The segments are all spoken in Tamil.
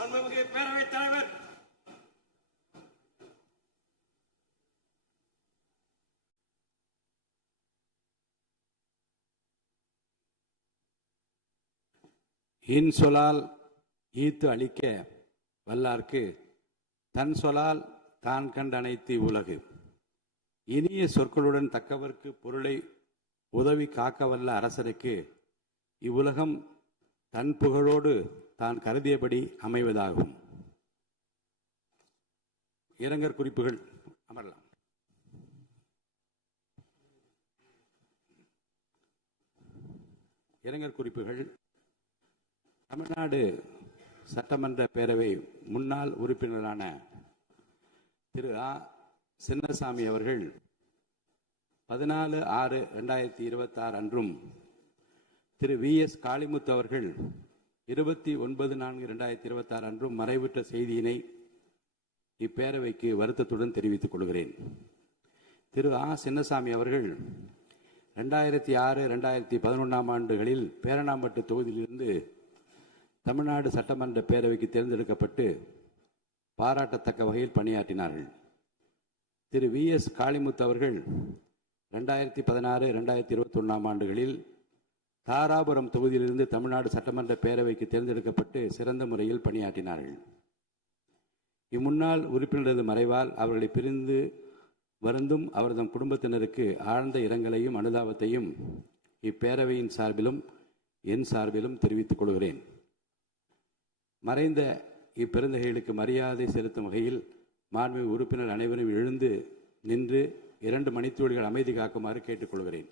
மாண்புமிகு பேரவைத் தலைவர் இன்சொலால் ஈத்து அளிக்க வல்லார்க்கு தன் சொலால் தான் கண்டனைத்து உலகு. இனிய சொற்களுடன் தக்கவர்க்கு பொருளை உதவி காக்க வல்ல அரசருக்கு இவ்வுலகம் தன் புகழோடு தான் கருதியபடி அமைவதாகும். இரங்கற் குறிப்புகள் அமரலாம். இரங்கற் குறிப்புகள். தமிழ்நாடு சட்டமன்ற பேரவை முன்னாள் உறுப்பினரான திரு ஆ. சின்னசாமி அவர்கள் 14/6/2026 அன்றும் திரு வி.எஸ். காளிமுத்து அவர்கள் 29/4/2026 அன்றும் மறைவுற்ற செய்தியினை இப்பேரவைக்கு வருத்தத்துடன் தெரிவித்துக் கொள்கிறேன். திரு ஆ. சின்னசாமி அவர்கள் 2006-2011 ஆண்டுகளில் பேரணாம்பட்டு தொகுதியிலிருந்து தமிழ்நாடு சட்டமன்ற பேரவைக்கு தேர்ந்தெடுக்கப்பட்டு பாராட்டத்தக்க வகையில் பணியாற்றினார்கள். திரு வி.எஸ். காளிமுத்து அவர்கள் 2016-2021 ஆண்டுகளில் தாராபுரம் தொகுதியிலிருந்து தமிழ்நாடு சட்டமன்ற பேரவைக்கு தேர்ந்தெடுக்கப்பட்டு சிறந்த முறையில் பணியாற்றினார்கள். இம்முன்னாள் உறுப்பினரது மறைவால் அவர்களை பிரிந்து வருந்தும் அவரது குடும்பத்தினருக்கு ஆழ்ந்த இரங்கலையும் அனுதாபத்தையும் இப்பேரவையின் சார்பிலும் என் சார்பிலும் தெரிவித்துக் கொள்கிறேன். மறைந்த இப்பெருந்தகைகளுக்கு மரியாதை செலுத்தும் வகையில் மாண்புமிகு உறுப்பினர் அனைவரும் எழுந்து நின்று 2 மணித்துளிகள் அமைதி காக்குமாறு கேட்டுக்கொள்கிறேன்.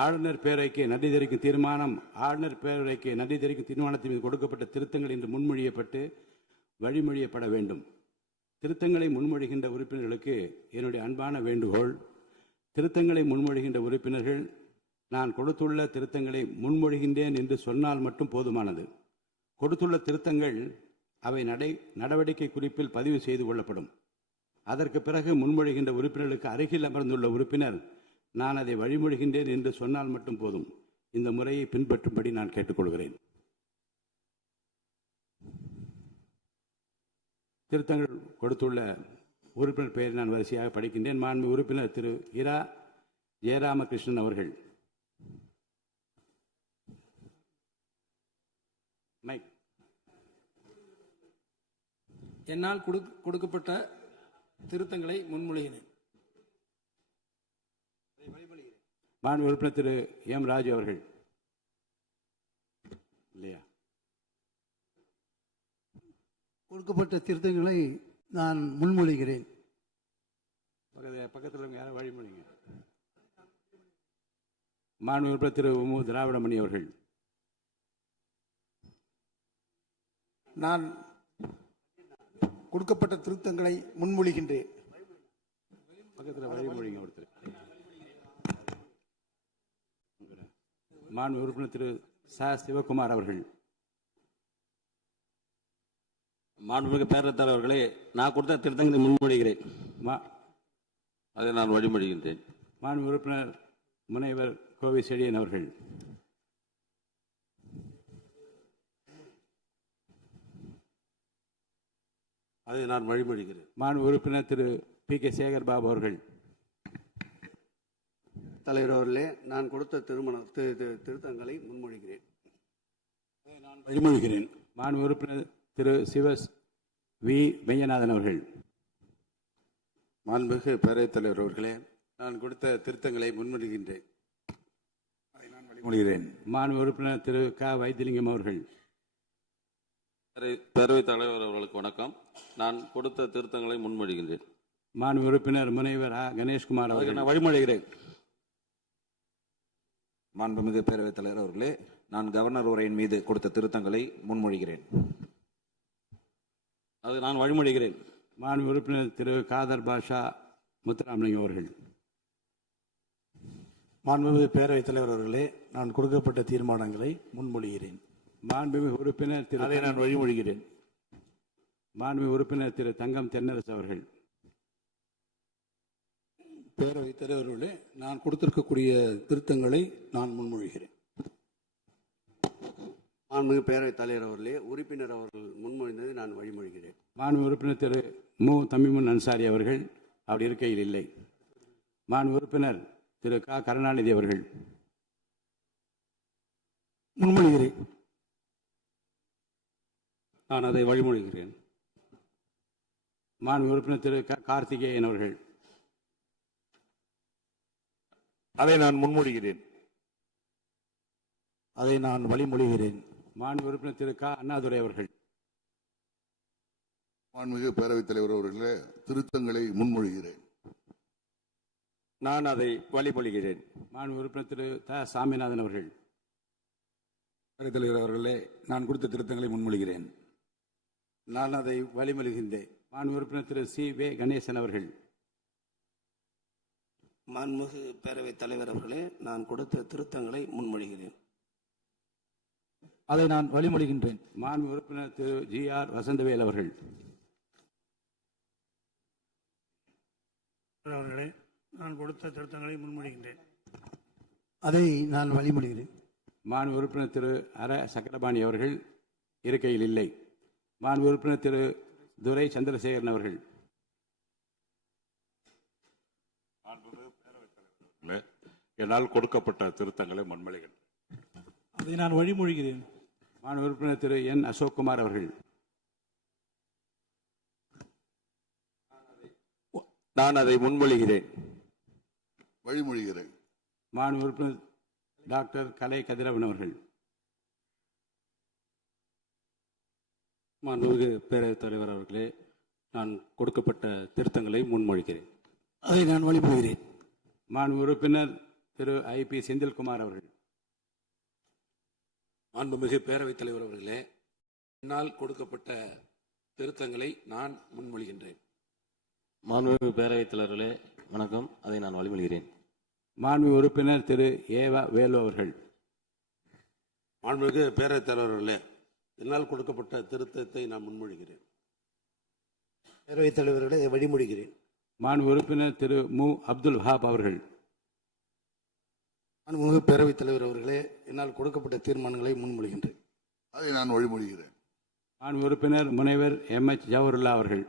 ஆளுநர் பேரவைக்கு நன்றி தெரிவிக்கும் தீர்மானம். ஆளுநர் பேரவைக்கு நன்றி தெரிவிக்கும் தீர்மானத்தின் மீது கொடுக்கப்பட்ட திருத்தங்கள் இன்று முன்மொழியப்பட்டு வழிமொழியப்பட வேண்டும். திருத்தங்களை முன்மொழிகின்ற உறுப்பினர்களுக்கு என்னுடைய அன்பான வேண்டுகோள். திருத்தங்களை முன்மொழிகின்ற உறுப்பினர்கள் நான் கொடுத்துள்ள திருத்தங்களை முன்மொழிகின்றேன் என்று சொன்னால் மட்டும் போதுமானது. கொடுத்துள்ள திருத்தங்கள் அவை நடவடிக்கை குறிப்பில் பதிவு செய்து கொள்ளப்படும். அதற்கு பிறகு முன்மொழிகின்ற உறுப்பினர்களுக்கு அருகில் அமர்ந்துள்ள உறுப்பினர் நான் அதை வழிமொழிகின்றேன் என்று சொன்னால் மட்டும் போதும். இந்த முறையை பின்பற்றும்படி நான் கேட்டுக்கொள்கிறேன். திருத்தங்கள் கொடுத்துள்ள உறுப்பினர் பெயரை நான் வரிசையாக படிக்கின்றேன். மாண்பு உறுப்பினர் திரு இரா ஜெயராமகிருஷ்ணன் அவர்கள். என்னால் கொடுக்கப்பட்ட திருத்தங்களை முன்மொழிகிறேன். மாண்பு உறுப்பினர் திரு எம். ராஜு அவர்கள். இல்லையா? கொடுக்கப்பட்ட திருத்தங்களை நான் முன்மொழிகிறேன். பக்கத்தில் யாரும் வழிமொழிங்க. மாண்பு உறுப்பினர் திரு மு. திராவிடமணி அவர்கள். நான் கொடுக்கப்பட்ட திருத்தங்களை முன்மொழிகின்றேன். பக்கத்தில் வழிமொழிங்க ஒருத்தர். மாண்பு உறுப்பினர் திரு ச. சிவகுமார் அவர்கள். மாண்புமிகு பேரவைத் தலைவர்களே, நான் கொடுத்த திருத்தங்களை முன்மொழிகிறேன். அதை நான் வழிமொழிகின்றேன். மாண்பு உறுப்பினர் முனைவர் கோவை செழியன் அவர்கள். அதை நான் வழிமொழிகிறேன். மாண்பு உறுப்பினர் திரு பி.கே. சேகர் பாபு அவர்கள். தலைவர் அவர்களே, நான் கொடுத்த திருத்தங்களை முன்மொழிகிறேன். நான் வழிமொழிகிறேன். மாண்பு உறுப்பினர் திரு சிவஸ் வி. மெய்யநாதன் அவர்கள். மாண்புமிகு பேரவைத் தலைவர் அவர்களே, நான் கொடுத்த திருத்தங்களை முன்மொழிகின்றேன். அதை நான் வழிமொழிகிறேன். மாண்பு உறுப்பினர் திரு க. வைத்திலிங்கம் அவர்கள். பேரவைத் தலைவர் அவர்களுக்கு வணக்கம். நான் கொடுத்த திருத்தங்களை முன்மொழிகின்றேன். மாண்பு உறுப்பினர் முனைவர் ஆ. கணேஷ்குமார் அவர்கள். நான் வழிமொழிகிறேன். மாண்புமிகு பேரவைத் தலைவர் அவர்களே, நான் கவர்னர் உரையின் மீது கொடுத்த திருத்தங்களை முன்மொழிகிறேன். அது நான் வழிமொழிகிறேன். மாண்பு உறுப்பினர் திரு காதர் பாஷா முத்துராமலிங்கம் அவர்கள். மாண்புமிகு பேரவைத் தலைவர் அவர்களே, நான் கொடுக்கப்பட்ட தீர்மானங்களை முன்மொழிகிறேன். மாண்புமிகு உறுப்பினர் திரு அதை நான் வழிமொழிகிறேன். மாண்புமிகு உறுப்பினர் திரு தங்கம் தென்னரசு அவர்கள். பேரவைத் தலைவர்களே, நான் கொடுத்திருக்கக்கூடிய திருத்தங்களை நான் முன்மொழிகிறேன். மாண்புமிகு பேரவைத் தலைவர் அவர்களே, உறுப்பினர் அவர்கள் முன்மொழிந்ததை நான் வழிமொழிகிறேன். மாண்புமிகு உறுப்பினர் திரு மு தமிமுன் அன்சாரி அவர்கள் அவர் இருக்கையில் இல்லை. மாண்புமிகு உறுப்பினர் திரு க கருணாநிதி அவர்கள். முன்மொழிகிறேன். நான் அதை வழிமொழிகிறேன். மாண்புமிகு உறுப்பினர் திரு க கார்த்திகேயன் அவர்கள். அதை நான் முன்மொழிகிறேன். அதை நான் வழிமொழிகிறேன். மாண்புமிகு உறுப்பினர் திரு க அண்ணாதுரை அவர்கள். மாண்புமிகு பேரவைத் தலைவர் அவர்களே, திருத்தங்களை முன்மொழிகிறேன். நான் அதை வழிமொழிகிறேன். மாண்புமிகு உறுப்பினர் திரு த சாமிநாதன் அவர்கள். பேரவைத் தலைவர் அவர்களே, நான் கொடுத்த திருத்தங்களை முன்மொழிகிறேன். நான் அதை வழிமொழிகின்றேன். மாண்புமிகு உறுப்பினர் திரு சி வே கணேசன் அவர்கள். மாண்புமிகு பேரவைத் தலைவர் அவர்களே, நான் கொடுத்த திருத்தங்களை முன்மொழிகிறேன். அதை நான் வழிமொழிகின்றேன். மாண்புமிகு உறுப்பினர் திரு ஜி ஆர் வசந்தவேல் அவர்கள். அவர்களே, நான் கொடுத்த திருத்தங்களை முன்மொழிகின்றேன். அதை நான் வழிமொழிகிறேன். மாண்புமிகு உறுப்பினர் திரு அர சக்கரபாணி அவர்கள் இருக்கையில் இல்லை. மாண்புமிகு உறுப்பினர் திரு துரை சந்திரசேகரன் அவர்கள். என்னால் கொடுக்கப்பட்ட திருத்தங்களை முன்மொழிகிறேன். அதை நான் வழிமொழிகிறேன். மாண்புமிகு உறுப்பினர் திரு என் அசோக்குமார் அவர்கள். நான் அதை முன்மொழிகிறேன். வழிமொழிகிறேன். மாண்புமிகு உறுப்பினர் டாக்டர் கலை கதிரவன் அவர்கள். மாண்புமிகு பேரவைத் தலைவர் அவர்களே, நான் கொடுக்கப்பட்ட திருத்தங்களை முன்மொழிகிறேன். அதை நான் வழிமொழிகிறேன். மாண்புமிகு உறுப்பினர் திரு ஐ பி செந்தில்குமார் அவர்கள். மாண்புமிகு பேரவைத் தலைவர் அவர்களே, என்னால் கொடுக்கப்பட்ட திருத்தங்களை நான் முன்மொழிகின்றேன். மாண்புமிகு பேரவைத் தலைவர்களே, வணக்கம். அதை நான் வழிமொழிகிறேன். மாண்புமிகு உறுப்பினர் திரு ஏவா வேலு அவர்கள். மாண்புமிகு பேரவைத் தலைவர்களே, என்னால் கொடுக்கப்பட்ட திருத்தத்தை நான் முன்மொழிகிறேன். பேரவைத் தலைவர்களே, இதை வழிமொழிகிறேன். மாண்புமிகு உறுப்பினர் திரு மு அப்துல் வஹாப் அவர்கள். மாண்புமிகு பேரவைத் தலைவர் அவர்களே, என்னால் கொடுக்கப்பட்ட தீர்மானங்களை முன்மொழிகின்றேன். அதை நான் வழிமொழிகிறேன். மாண்புமிகு உறுப்பினர் முனைவர் எம் எச் ஜவஹர்லா அவர்கள்.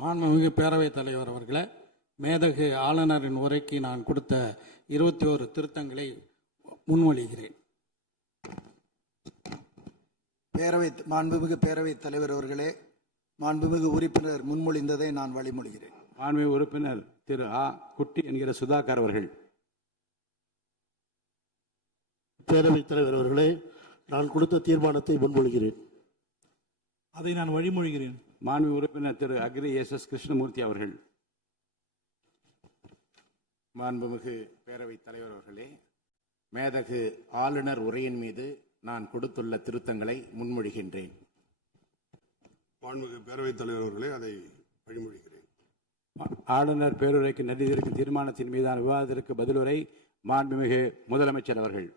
மாண்புமிகு பேரவைத் தலைவர் அவர்களே, மேதகு ஆளுநரின் உரைக்கு நான் கொடுத்த 21 திருத்தங்களை முன்மொழிகிறேன். மாண்புமிகு பேரவைத் தலைவர் அவர்களே, மாண்புமிகு உறுப்பினர் முன்மொழிந்ததை நான் வழிமொழிகிறேன். மாண்புமிகு உறுப்பினர் திரு ஆ குட்டி என்கிற சுதாகர் அவர்கள். பேரவைத் தலைவர் அவர்களே, நான் கொடுத்த தீர்மானத்தை முன்மொழிகிறேன். அதை நான் வழிமொழிகிறேன். மாண்புமிகு உறுப்பினர் திரு அக்ரி எஸ் எஸ் கிருஷ்ணமூர்த்தி அவர்கள். மாண்புமிகு பேரவைத் தலைவர் அவர்களே, மேதகு ஆளுநர் உரையின் மீது நான் கொடுத்துள்ள திருத்தங்களை முன்மொழிகின்றேன். மாண்புமிகு பேரவைத் தலைவர் அவர்களே, அதை வழிமொழிகிறேன். ஆளுநர் பேருரைக்கு நன்றி தெரிவிக்கும் தீர்மானத்தின் மீதான விவாதத்திற்கு பதிலுரை மாண்புமிகு முதலமைச்சர் அவர்கள்.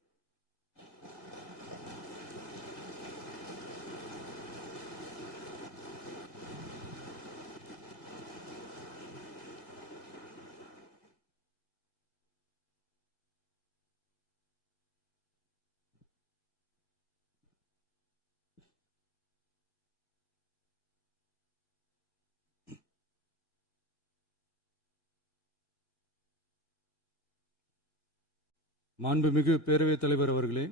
மாண்புமிகு பேரவைத் தலைவர் அவர்களே,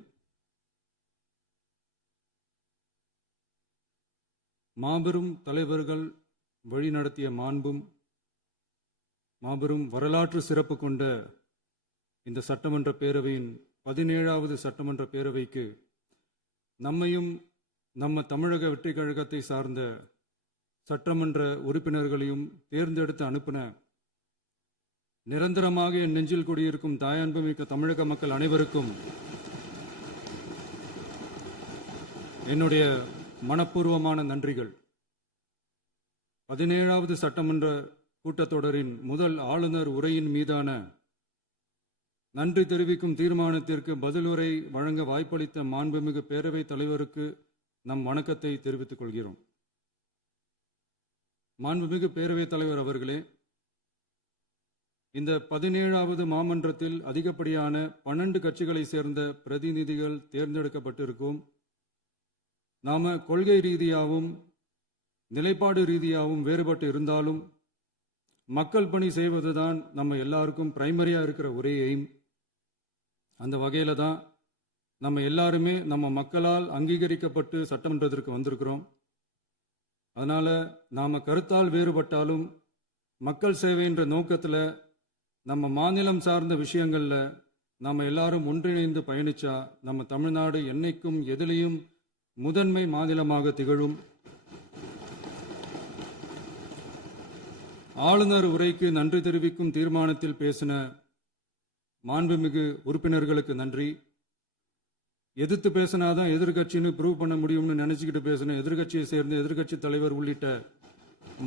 மாபெரும் தலைவர்கள் வழிநடத்திய மாண்பும் மாபெரும் வரலாற்று சிறப்பு கொண்ட இந்த சட்டமன்ற பேரவையின் 17வது சட்டமன்ற பேரவைக்கு நம்மையும் நம்ம தமிழக வெற்றிக் கழகத்தை சார்ந்த சட்டமன்ற உறுப்பினர்களையும் தேர்ந்தெடுத்து அனுப்பின நிரந்தரமாக என் நெஞ்சில் குடியிருக்கும் தாயன்புமிக்க தமிழக மக்கள் அனைவருக்கும் என்னுடைய மனப்பூர்வமான நன்றிகள். 17வது சட்டமன்ற கூட்டத்தொடரின் முதல் ஆளுநர் உரையின் மீதான நன்றி தெரிவிக்கும் தீர்மானத்திற்கு பதிலுரை வழங்க வாய்ப்பளித்த மாண்புமிகு பேரவைத் தலைவருக்கு நம் வணக்கத்தை தெரிவித்துக் கொள்கிறோம். மாண்புமிகு பேரவைத் தலைவர் அவர்களே, இந்த 17வது மாமன்றத்தில் அதிகப்படியான 12 கட்சிகளை சேர்ந்த பிரதிநிதிகள் தேர்ந்தெடுக்கப்பட்டிருக்கும். நாம கொள்கை ரீதியாகவும் நிலைப்பாடு ரீதியாகவும் வேறுபட்டு இருந்தாலும் மக்கள் பணி செய்வதுதான் நம்ம எல்லாருக்கும் பிரைமரியா இருக்கிற ஒரே எய்ம். அந்த வகையில தான் நம்ம எல்லாருமே நம்ம மக்களால் அங்கீகரிக்கப்பட்டு சட்டமன்றத்திற்கு வந்திருக்கிறோம். அதனால நாம கருத்தால் வேறுபட்டாலும் மக்கள் சேவை என்ற நோக்கத்தில் நம்ம மாநிலம் சார்ந்த விஷயங்கள்ல நாம எல்லாரும் ஒன்றிணைந்து பயணிச்சா நம்ம தமிழ்நாடு என்னைக்கும் எதிலையும் முதன்மை மாநிலமாக திகழும். ஆளுநர் உரைக்கு நன்றி தெரிவிக்கும் தீர்மானத்தில் பேசின மாண்புமிகு உறுப்பினர்களுக்கு நன்றி. எதிர்த்து பேசினாதான் எதிர்கட்சின்னு ப்ரூவ் பண்ண முடியும்னு நினைச்சுக்கிட்டு பேசின எதிர்கட்சியை சேர்ந்த எதிர்கட்சி தலைவர் உள்ளிட்ட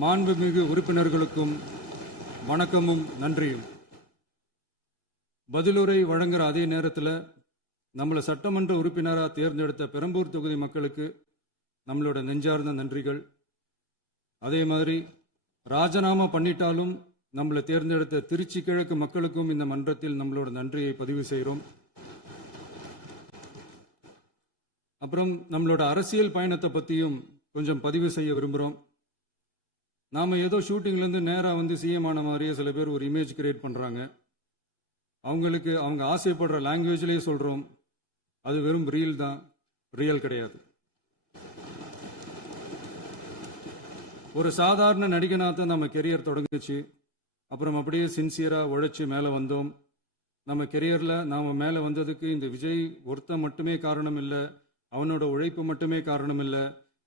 மாண்புமிகு உறுப்பினர்களுக்கும் வணக்கமும் நன்றியும். பதிலுரை வழங்குற அதே நேரத்தில் நம்மளை சட்டமன்ற உறுப்பினராக தேர்ந்தெடுத்த பெரம்பூர் தொகுதி மக்களுக்கு நம்மளோட நெஞ்சார்ந்த நன்றிகள். அதே மாதிரி ராஜினாமா பண்ணிட்டாலும் நம்மளை தேர்ந்தெடுத்த திருச்சி கிழக்கு மக்களுக்கும் இந்த மன்றத்தில் நம்மளோட நன்றியை பதிவு செய்கிறோம். அப்புறம் நம்மளோட அரசியல் பயணத்தை பற்றியும் கொஞ்சம் பதிவு செய்ய விரும்புகிறோம். நாம் ஏதோ ஷூட்டிங்லேருந்து நேராக வந்து சிஎம் ஆன மாதிரியே சில பேர் ஒரு இமேஜ் கிரியேட் பண்ணுறாங்க. அவங்களுக்கு அவங்க ஆசைப்படுற லாங்குவேஜ்லேயே சொல்கிறோம், அது வெறும் ரீல் தான், ரியல் கிடையாது. ஒரு சாதாரண நடிகனாக தான் நம்ம கெரியர் தொடங்குச்சு. அப்புறம் அப்படியே சின்சியராக உழைச்சி மேலே வந்தோம். நம்ம கெரியரில் நாம் மேலே வந்ததுக்கு இந்த விஜய் ஒருத்தன் மட்டுமே காரணம் இல்லை, அவனோட உழைப்பு மட்டுமே காரணம் இல்லை.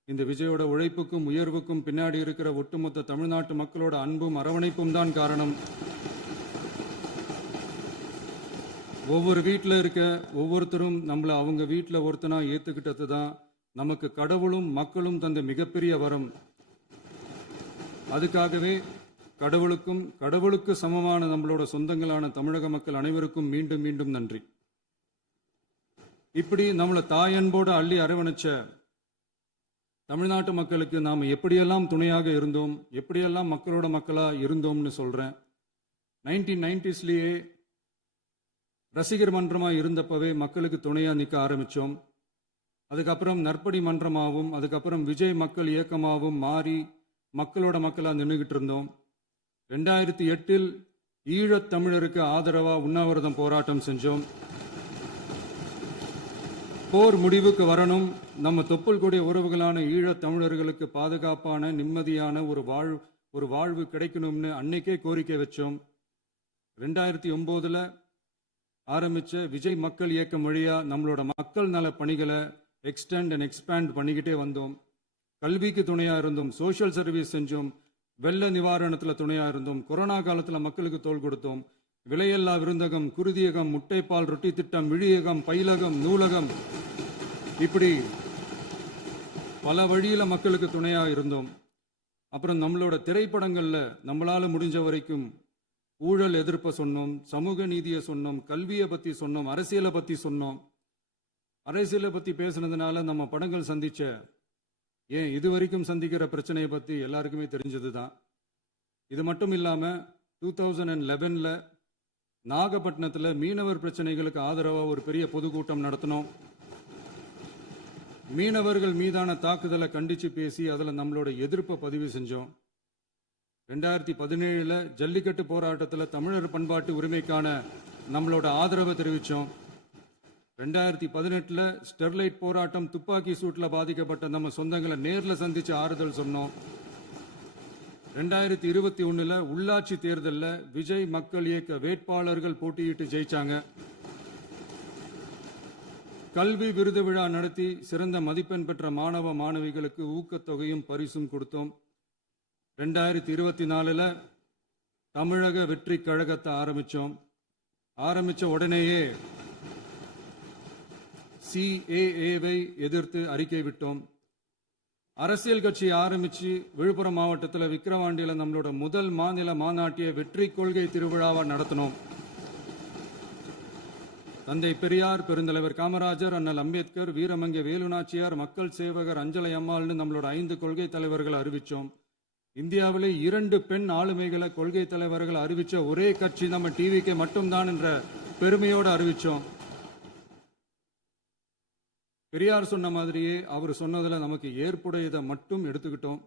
இந்த விஜயோட உழைப்புக்கும் உயர்வுக்கும் பின்னாடி இருக்கிற ஒட்டுமொத்த தமிழ்நாட்டு மக்களோட அன்பும் அரவணைப்பும் தான் காரணம். ஒவ்வொரு வீட்டில் இருக்க ஒவ்வொருத்தரும் நம்மளை அவங்க வீட்டில் ஒருத்தனா ஏற்றுக்கிட்டது தான் நமக்கு கடவுளும் மக்களும் தந்த மிகப்பெரிய வரம். அதுக்காகவே கடவுளுக்கு சமமான நம்மளோட சொந்தங்களான தமிழக மக்கள் அனைவருக்கும் மீண்டும் மீண்டும் நன்றி. இப்படி நம்மளை தாயன்போடு அள்ளி அரவணைச்ச தமிழ்நாட்டு மக்களுக்கு நாம் எப்படியெல்லாம் துணையாக இருந்தோம், எப்படியெல்லாம் மக்களோட மக்களா இருந்தோம்னு சொல்றேன். 1990ஸ்லயே ரசிகர் மன்றமாக இருந்தப்பவே மக்களுக்கு துணையா நிற்க ஆரம்பிச்சோம். அதுக்கப்புறம் நற்படி மன்றமாகவும் அதுக்கப்புறம் விஜய் மக்கள் இயக்கமாகவும் மாறி மக்களோட மக்களா நின்றுகிட்டு இருந்தோம். 2008 ஈழத் தமிழருக்கு ஆதரவா உண்ணாவிரதம் போராட்டம் செஞ்சோம். போர் முடிவுக்கு வரணும், நம்ம தொப்புள் கூடிய உறவுகளான ஈழத் தமிழர்களுக்கு பாதுகாப்பான நிம்மதியான ஒரு வாழ்வு கிடைக்கணும்னு அன்னைக்கே கோரிக்கை வச்சோம். 2009 ஆரம்பிச்ச விஜய் மக்கள் இயக்கம் வழியா நம்மளோட மக்கள் நல பணிகளை எக்ஸ்டெண்ட் அண்ட் எக்ஸ்பேண்ட் பண்ணிக்கிட்டே வந்தோம். கல்விக்கு துணையா இருந்தோம், சோஷியல் சர்வீஸ் செஞ்சோம், வெள்ள நிவாரணத்தில் துணையா இருந்தோம், கொரோனா காலத்தில் மக்களுக்கு தோள் கொடுத்தோம். விலையில்லா விருந்தகம், குருதியகம், முட்டைப்பால் ரொட்டி திட்டம், விழியகம், பயிலகம், நூலகம், இப்படி பல வழியில மக்களுக்கு துணையா இருந்தோம். அப்புறம் நம்மளோட திரைப்படங்கள்ல நம்மளால முடிஞ்ச வரைக்கும் ஊழல் எதிர்ப்பை சொன்னோம், சமூக நீதியை சொன்னோம், கல்வியை பத்தி சொன்னோம், அரசியலை பத்தி சொன்னோம். அரசியலை பத்தி பேசுனதுனால நம்ம படங்கள் சந்திச்ச இது வரைக்கும் சந்திக்கிற பிரச்சனையை பத்தி எல்லாருக்குமே தெரிஞ்சதுதான். இது மட்டும் இல்லாம 2011 நாகப்பட்டினத்தில் மீனவர் பிரச்சனைகளுக்கு ஆதரவா ஒரு பெரிய பொதுக்கூட்டம் நடத்தினோம். மீனவர்கள் மீதான தாக்குதலை கண்டிச்சு பேசி அதில் நம்மளோட எதிர்ப்பை பதிவு செஞ்சோம். 2017 ஜல்லிக்கட்டு போராட்டத்தில் தமிழர் பண்பாட்டு உரிமைக்கான நம்மளோட ஆதரவை தெரிவித்தோம். 2018 ஸ்டெர்லைட் போராட்டம், துப்பாக்கி சூட்டில் பாதிக்கப்பட்ட நம்ம சொந்தங்களை நேரில் சந்திச்சு ஆறுதல் சொன்னோம். 2021 உள்ளாட்சி தேர்தலில் விஜய் மக்கள் இயக்க வேட்பாளர்கள் போட்டியிட்டு ஜெயிச்சாங்க. கல்வி விருது விழா நடத்தி சிறந்த மதிப்பெண் பெற்ற மாணவ மாணவிகளுக்கு ஊக்கத்தொகையும் பரிசும் கொடுத்தோம். 2024 தமிழக வெற்றி கழகத்தை ஆரம்பிச்ச உடனேயே CAA-வை எதிர்த்து அறிக்கை விட்டோம். அரசியல் கட்சி ஆரம்பிச்சு விழுப்புரம் மாவட்டத்தில் விக்கிரவாண்டியில் நம்மளோட முதல் மாநில மாநாட்டிய வெற்றி கொள்கை திருவிழாவை நடத்தினோம். தந்தை பெரியார், பெருந்தலைவர் காமராஜர், அண்ணல் அம்பேத்கர், வீரமங்கை வேலுநாச்சியார், மக்கள் சேவகர் அஞ்சலை அம்மாள்னு நம்மளோட 5 கொள்கை தலைவர்கள் அறிவிச்சோம். இந்தியாவிலே 2 பெண் ஆளுமைகளை கொள்கை தலைவர்கள் அறிவிச்ச ஒரே கட்சி நம்ம டிவிக்கு மட்டும்தான் என்ற பெருமையோடு அறிவிச்சோம். பெரியார் சொன்ன மாதிரியே அவர் சொன்னதுல நமக்கு ஏற்புடையதை மட்டும் எடுத்துக்கிட்டோம்.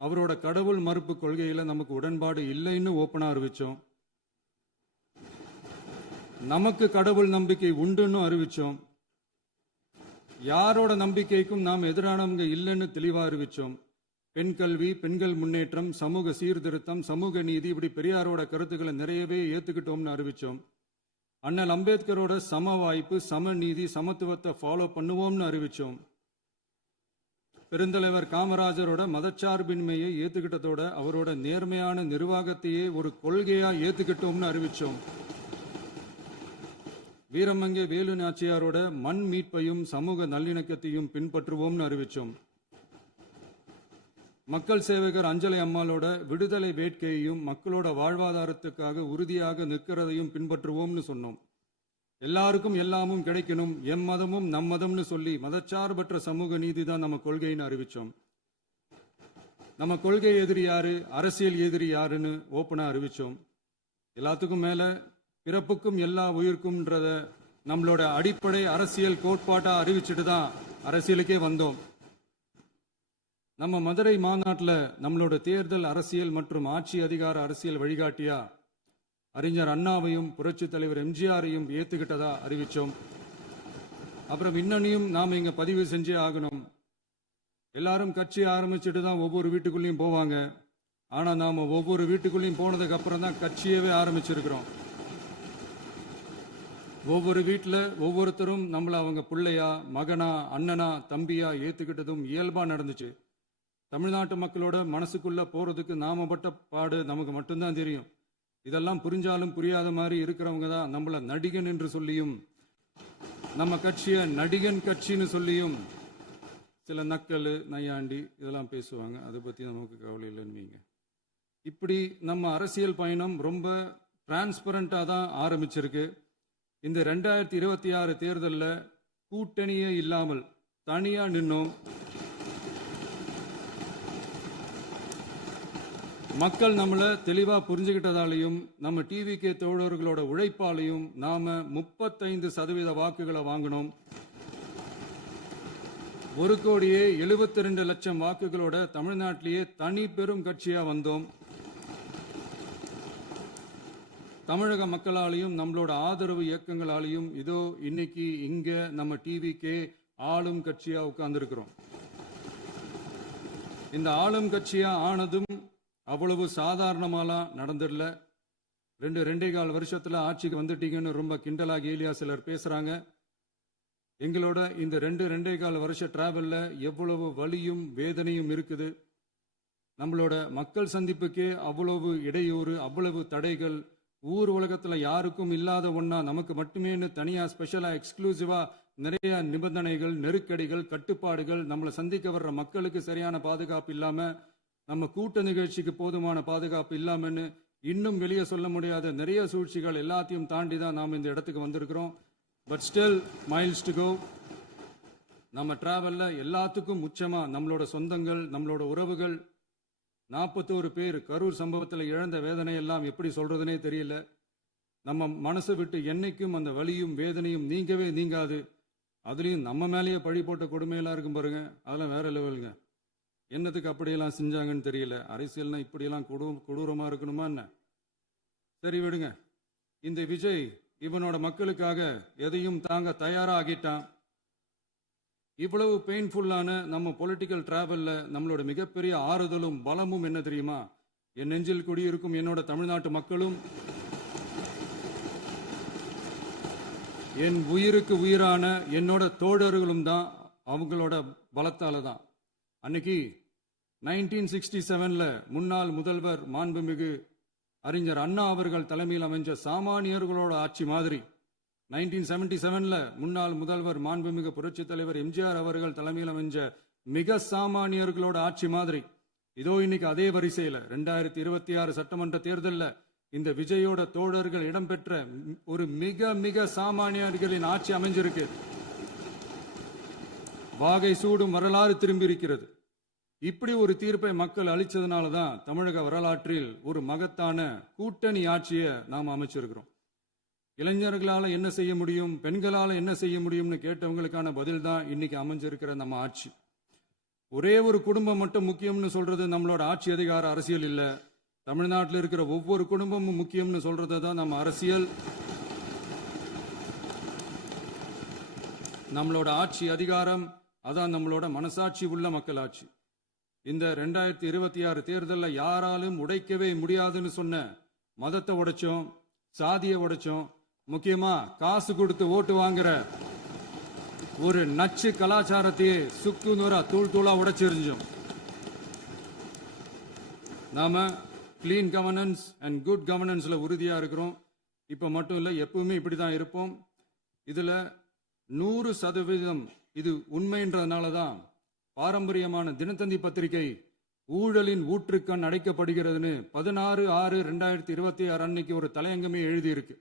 அவரோட கடவுள் மறுப்பு கொள்கையில நமக்கு உடன்பாடு இல்லைன்னு ஓப்பனா அறிவிச்சோம். நமக்கு கடவுள் நம்பிக்கை உண்டுன்னு அறிவிச்சோம். யாரோட நம்பிக்கைக்கும் நாம் எதிரானவங்க இல்லைன்னு தெளிவா அறிவிச்சோம். பெண் கல்வி, பெண்கள் முன்னேற்றம், சமூக சீர்திருத்தம், சமூக நீதி, இப்படி பெரியாரோட கருத்துக்களை நிறையவே ஏத்துக்கிட்டோம்னு அறிவிச்சோம். அண்ணல் அம்பேத்கரோட சம வாய்ப்பு, சமநீதி, சமத்துவத்தை ஃபாலோ பண்ணுவோம்னு அறிவிச்சோம். பெருந்தலைவர் காமராஜரோட மதச்சார்பின்மையை ஏத்துக்கிட்டதோட அவரோட நேர்மையான நிர்வாகத்தையே ஒரு கொள்கையா ஏத்துக்கிட்டோம்னு அறிவிச்சோம். வீரமங்கை வேலு நாச்சியாரோட மண் மீட்பையும் சமூக நல்லிணக்கத்தையும் பின்பற்றுவோம்னு அறிவிச்சோம். மக்கள் சேவகர் அஞ்சலை அம்மாளோட விடுதலை வேட்கையையும் மக்களோட வாழ்வாதாரத்துக்காக உறுதியாக நிற்கிறதையும் பின்பற்றுவோம்னு சொன்னோம். எல்லாருக்கும் எல்லாமும் கிடைக்கணும், எம் மதமும் நம் மதம்னு சொல்லி மதச்சார்பற்ற சமூக நீதி தான் நம்ம கொள்கைன்னு அறிவிச்சோம். நம்ம கொள்கை எதிரி யாரு, அரசியல் எதிரி யாருன்னு ஓப்பனா அறிவிச்சோம். எல்லாத்துக்கும் மேல பிறப்புக்கும் எல்லா உயிருக்கும்ன்றத நம்மளோட அடிப்படை அரசியல் கோட்பாட்டா அறிவிச்சுட்டு தான் அரசியலுக்கே வந்தோம். நம்ம மதுரை மாநாட்டில் நம்மளோட தேர்தல் அரசியல் மற்றும் ஆட்சி அதிகார அரசியல் வழிகாட்டியா அறிஞர் அண்ணாவையும் புரட்சி தலைவர் எம்ஜிஆரையும் ஏத்துக்கிட்டதா அறிவிச்சோம். அப்புறம் இன்னனையும் நாம இங்க பதிவு செஞ்சே ஆகணும். எல்லாரும் கட்சி ஆரம்பிச்சுட்டு தான் ஒவ்வொரு வீட்டுக்குள்ளேயும் போவாங்க. ஆனா நாம ஒவ்வொரு வீட்டுக்குள்ளேயும் போனதுக்கு அப்புறம் தான் கட்சியவே ஆரம்பிச்சிருக்கிறோம். ஒவ்வொரு வீட்டில் ஒவ்வொருத்தரும் நம்மள அவங்க பிள்ளையா, மகனா, அண்ணனா, தம்பியா ஏத்துக்கிட்டதும் இயல்பா நடந்துச்சு. தமிழ்நாட்டு மக்களோட மனசுக்குள்ள போறதுக்கு நாம பட்ட பாடு நமக்கு மட்டும்தான் தெரியும். இதெல்லாம் புரிஞ்சாலும் புரியாத மாதிரி இருக்கிறவங்க தான் நம்மள நடிகன் என்று சொல்லியும், நம்ம கட்சியை நடிகன் கட்சின்னு சொல்லியும் சில நக்கல், நையாண்டி இதெல்லாம் பேசுவாங்க. அதை பத்தி நமக்கு கவலை இல்லைன்னு வைங்க. இப்படி நம்ம அரசியல் பயணம் ரொம்ப டிரான்ஸ்பரண்டா தான் ஆரம்பிச்சிருக்கு. இந்த 2026 தேர்தலில் கூட்டணியே இல்லாமல் தனியா நின்னோம். மக்கள் நம்மளை தெளிவா புரிஞ்சுக்கிட்டதாலையும் நம்ம டிவிகே தோழர்களோட உழைப்பாலையும் நாம 35% வாக்குகளை வாங்கினோம். 1,72,00,000 வாக்குகளோட தமிழ்நாட்டிலேயே தனி பெரும் கட்சியா வந்தோம். தமிழக மக்களாலையும் நம்மளோட ஆதரவு இயக்கங்களாலையும் இதோ இன்னைக்கு இங்க நம்ம டிவிகே ஆளும் கட்சியா உட்கார்ந்துருக்கிறோம். இந்த ஆளும் கட்சியா ஆனதும் அவ்வளவு சாதாரணமாலாம் நடந்துடல. 2.25 வருஷத்துல ஆட்சிக்கு வந்துட்டீங்கன்னு ரொம்ப கிண்டலா கேலியா சிலர் பேசுறாங்க. எங்களோட இந்த 2.25 வருஷ டிராவல்ல எவ்வளவு வலியும் வேதனையும் இருக்குது. நம்மளோட மக்கள் சந்திப்புக்கே அவ்வளவு இடையூறு, அவ்வளவு தடைகள், ஊர் உலகத்துல யாருக்கும் இல்லாத ஒன்னா நமக்கு மட்டுமேன்னு தனியா ஸ்பெஷலா எக்ஸ்க்ளூசிவா நிறைய நிபந்தனைகள், நெருக்கடிகள், கட்டுப்பாடுகள், நம்மளை சந்திக்க வர்ற மக்களுக்கு சரியான பாதுகாப்பு இல்லாம, நம்ம கூட்ட நிகழ்ச்சிக்கு போதுமான பாதுகாப்பு இல்லாமன்னு இன்னும் வெளியே சொல்ல முடியாத நிறைய சூழ்ச்சிகள் எல்லாத்தையும் தாண்டி தான் நாம் இந்த இடத்துக்கு வந்திருக்கிறோம். But still miles to go. நம்ம டிராவல்ல எல்லாத்துக்கும் முச்சமா நம்மளோட சொந்தங்கள், நம்மளோட உறவுகள், 41 பேர் கரூர் சம்பவத்தில் இழந்த வேதனை எல்லாம் எப்படி சொல்றதுனே தெரியல. நம்ம மனசை விட்டு என்னைக்கும் அந்த வலியும் வேதனையும் நீங்கவே நீங்காது. அதுலயும் நம்ம மேலேயே பழி போட்ட கொடுமையெல்லாம் இருக்கும் பாருங்க, அதெல்லாம் வேற லெவலுங்க. என்னத்துக்கு அப்படியெல்லாம் செஞ்சாங்கன்னு தெரியல. அரசியல்னா இப்படியெல்லாம் கொடூரமா இருக்கணுமா என்ன? சரி விடுங்க. இந்த விஜய் இவனோட மக்களுக்காக எதையும் தாங்க தயாரா ஆகிட்டான். இவ்வளவு பெயின்ஃபுல்லான நம்ம பொலிட்டிக்கல் டிராவல்ல நம்மளோட மிகப்பெரிய ஆறுதலும் பலமும் என்ன தெரியுமா? என் நெஞ்சில் குடியிருக்கும் என்னோட தமிழ்நாட்டு மக்களும், என் உயிருக்கு உயிரான என்னோட தோழர்களும் தான். அவங்களோட பலத்தால தான். அன்னைக்கு 1967 முன்னாள் முதல்வர் மாண்புமிகு அறிஞர் அண்ணா அவர்கள் தலைமையில் அமைஞ்ச சாமானியர்களோட ஆட்சி மாதிரி 1977 முன்னாள் முதல்வர் மாண்புமிகு புரட்சி தலைவர் எம்ஜிஆர் அவர்கள் தலைமையில் அமைஞ்ச மிக சாமானியர்களோட ஆட்சி மாதிரி இதோ இன்னைக்கு அதே வரிசையில 2026 சட்டமன்ற தேர்தலில் இந்த விஜயோட தோழர்கள் இடம்பெற்ற ஒரு மிக மிக சாமானியர்களின் ஆட்சி அமைஞ்சிருக்கு. வாகை சூடும் வரலாறு திரும்பி இருக்கிறது. இப்படி ஒரு தீர்ப்பை மக்கள் அளிச்சதுனால தான் தமிழக வரலாற்றில் ஒரு மகத்தான கூட்டணி ஆட்சியை நாம் அமைச்சிருக்கிறோம். இளைஞர்களால என்ன செய்ய முடியும், பெண்களால என்ன செய்ய முடியும்னு கேட்டவங்களுக்கான பதில் தான் இன்னைக்கு அமைஞ்சிருக்கிற நம்ம ஆட்சி. ஒரே ஒரு குடும்பம் மட்டும் முக்கியம்னு சொல்றது நம்மளோட ஆட்சி அதிகார அரசியல் இல்ல. தமிழ்நாட்டில் இருக்கிற ஒவ்வொரு குடும்பமும் முக்கியம்னு சொல்றது தான் நம்ம அரசியல். நம்மளோட ஆட்சி அதிகாரம் அதான் நம்மளோட மனசாட்சி உள்ள மக்களாட்சி. இந்த 2026 தேர்தலில் யாராலும் உடைக்கவே முடியாதுன்னு சொன்ன மதத்தை உடைச்சோம், சாதியை உடைச்சோம், முக்கியமா காசு கொடுத்து ஓட்டு வாங்குற ஒரு நச்சு கலாச்சாரத்தையே சுக்கு நூறா தூள் தூளா உடைச்சிருந்தோம். நாம கிளீன் கவர்னன்ஸ் அண்ட் குட் கவர்னன்ஸ்ல உறுதியா இருக்கிறோம். இப்ப மட்டும் இல்ல, எப்பவுமே இப்படிதான் இருப்போம். இதுல 100% இது உண்மைன்றதுனால தான் பாரம்பரியமான தினத்தந்தி பத்திரிகை ஊழலின் ஊற்றுக்கண் அடைக்கப்படுகிறதுன்னு 16/6/2026 அன்னைக்கு ஒரு தலையங்கமே எழுதியிருக்கு.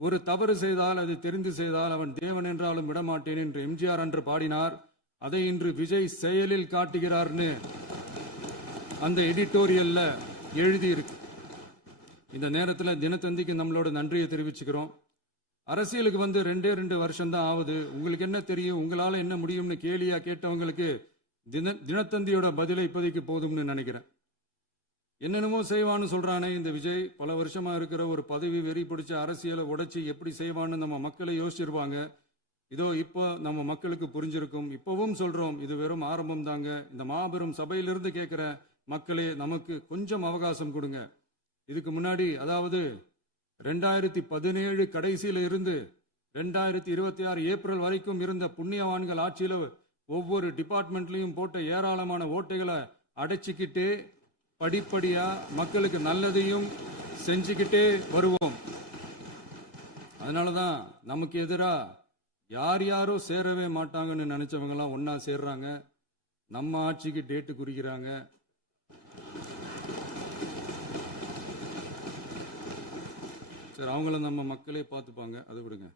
ஒரு தவறு செய்தால், அது தெரிந்து செய்தால் அவன் தேவன் என்றாலும் விடமாட்டேன் என்று எம்ஜிஆர் அன்று பாடினார். அதை இன்று விஜய் செயலில் காட்டுகிறார்னு அந்த எடிட்டோரியல்ல எழுதியிருக்கு. இந்த நேரத்தில் தினத்தந்திக்கு நம்மளோட நன்றியை தெரிவிச்சுக்கிறோம். அரசியலுக்கு வந்து 2 வருஷம் தான் ஆகுது. உங்களுக்கு என்ன தெரியும், உங்களால என்ன முடியும்னு கேலியா கேட்டவங்களுக்கு தினத்தந்தியோட பதிலை இப்போதைக்கு போதும்னு நினைக்கிறேன். என்னென்னமோ செய்வான்னு சொல்றானே இந்த விஜய், பல வருஷமா இருக்கிற ஒரு பதவி வெறி பிடிச்ச அரசியலை உடைச்சி எப்படி செய்வான்னு நம்ம மக்களை யோசிச்சிருப்பாங்க. இதோ இப்போ நம்ம மக்களுக்கு புரிஞ்சிருக்கும். இப்பவும் சொல்றோம், இது வெறும் ஆரம்பம் தாங்க. இந்த மாபெரும் சபையிலிருந்து கேட்கிற மக்களே, நமக்கு கொஞ்சம் அவகாசம் கொடுங்க. இதுக்கு முன்னாடி, அதாவது 2017 கடைசியில இருந்து 2026 ஏப்ரல் வரைக்கும் இருந்த புண்ணியவான்கள் ஆட்சியில ஒவ்வொரு டிபார்ட்மெண்ட்லயும் போட்ட ஏராளமான ஓட்டைகளை அடைச்சிக்கிட்டே படிப்படியா மக்களுக்கு நல்லதையும் செஞ்சுக்கிட்டே வருவோம். அதனாலதான் நமக்கு எதிரா யார் யாரோ சேரவே மாட்டாங்கன்னு நினைச்சவங்க எல்லாம் ஒன்னா சேர்றாங்க. நம்ம ஆட்சிக்கு டேட்டு குறிக்கிறாங்க. சரி, அவங்கள நம்ம மக்களே பார்த்துப்பாங்க, அதை விடுங்க.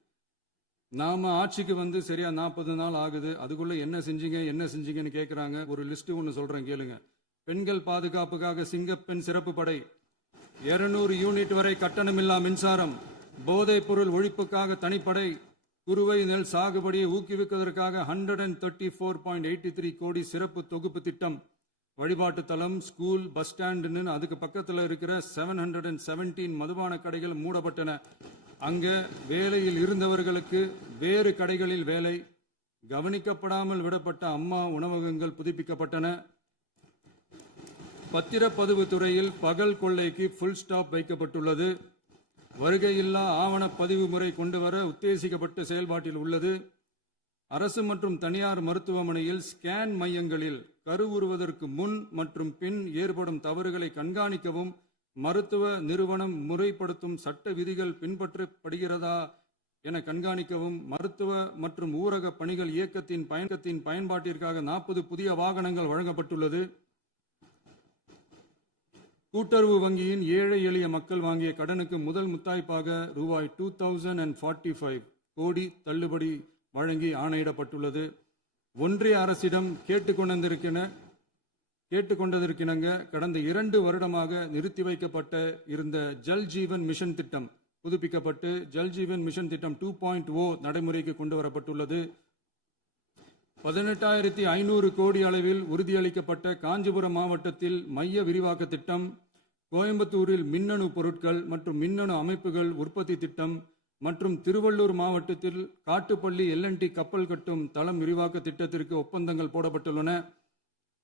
நாம ஆட்சிக்கு வந்து சரியா 40 நாள் ஆகுது. அதுக்குள்ள என்ன செஞ்சீங்கன்னு கேட்கிறாங்க. ஒரு லிஸ்ட் ஒன்று சொல்றேன் கேளுங்க. பெண்கள் பாதுகாப்புக்காக சிங்கப்பெண் சிறப்பு படை, 200 யூனிட் வரை கட்டணமில்லா மின்சாரம், போதைப் பொருள் ஒழிப்புக்காக தனிப்படை, குறுவை நெல் சாகுபடியை ஊக்குவிப்பதற்காக 134.83 கோடி சிறப்பு தொகுப்பு திட்டம், வழிபாட்டு தலம், ஸ்கூல், பஸ் ஸ்டாண்டுன்னு அதுக்கு பக்கத்தில் இருக்கிற 717 மதுபான கடைகள் மூடப்பட்டன. அங்க வேலையில் இருந்தவர்களுக்கு வேறு கடைகளில் வேலை, கவனிக்கப்படாமல் விடப்பட்ட அம்மா உணவகங்கள் புதுப்பிக்கப்பட்டன. பத்திரப்பதிவு துறையில் பகல் கொள்ளைக்கு ஃபுல் ஸ்டாப் வைக்கப்பட்டுள்ளது. வருகையில்லா ஆவண பதிவு முறை கொண்டு வர உத்தேசிக்கப்பட்ட செயல்பாட்டில் உள்ளது. அரசு மற்றும் தனியார் மருத்துவமனையில் ஸ்கேன் மையங்களில் கருவுறுவதற்கு முன் மற்றும் பின் ஏற்படும் தவறுகளை கண்காணிக்கவும், மருத்துவ நிறுவனம் முறைப்படுத்தும் சட்ட விதிகள் பின்பற்றப்படுகிறதா என கண்காணிக்கவும், மருத்துவ மற்றும் ஊரக பணிகள் இயக்கத்தின் பயன்பாட்டிற்காக 40 புதிய வாகனங்கள் வழங்கப்பட்டுள்ளது. கூட்டுறவு வங்கியின் ஏழை எளிய மக்கள் வாங்கிய கடனுக்கு முதல் முத்தாய்ப்பாக ரூபாய் 2045 கோடி தள்ளுபடி வழங்கி ஆணையிடப்பட்டுள்ளது. ஒன்றிய அரசிடம் கேட்டுக்கொண்டதற்கிணங்க கடந்த 2 வருடமாக நிறுத்தி வைக்கப்பட்ட இருந்த ஜல் ஜீவன் மிஷன் திட்டம் புதுப்பிக்கப்பட்டு ஜல் ஜீவன் மிஷன் திட்டம் 2.0 நடைமுறைக்கு கொண்டு வரப்பட்டுள்ளது. 18,500 கோடி அளவில் உறுதியளிக்கப்பட்ட காஞ்சிபுரம் மாவட்டத்தில் மைய விரிவாக்க திட்டம், கோயம்புத்தூரில் மின்னணு பொருட்கள் மற்றும் மின்னணு அமைப்புகள் உற்பத்தி திட்டம் மற்றும் திருவள்ளூர் மாவட்டத்தில் காட்டுப்பள்ளி LNT கப்பல் கட்டும் தளம் விரிவாக்க திட்டத்திற்கு ஒப்பந்தங்கள் போடப்பட்டுள்ளன.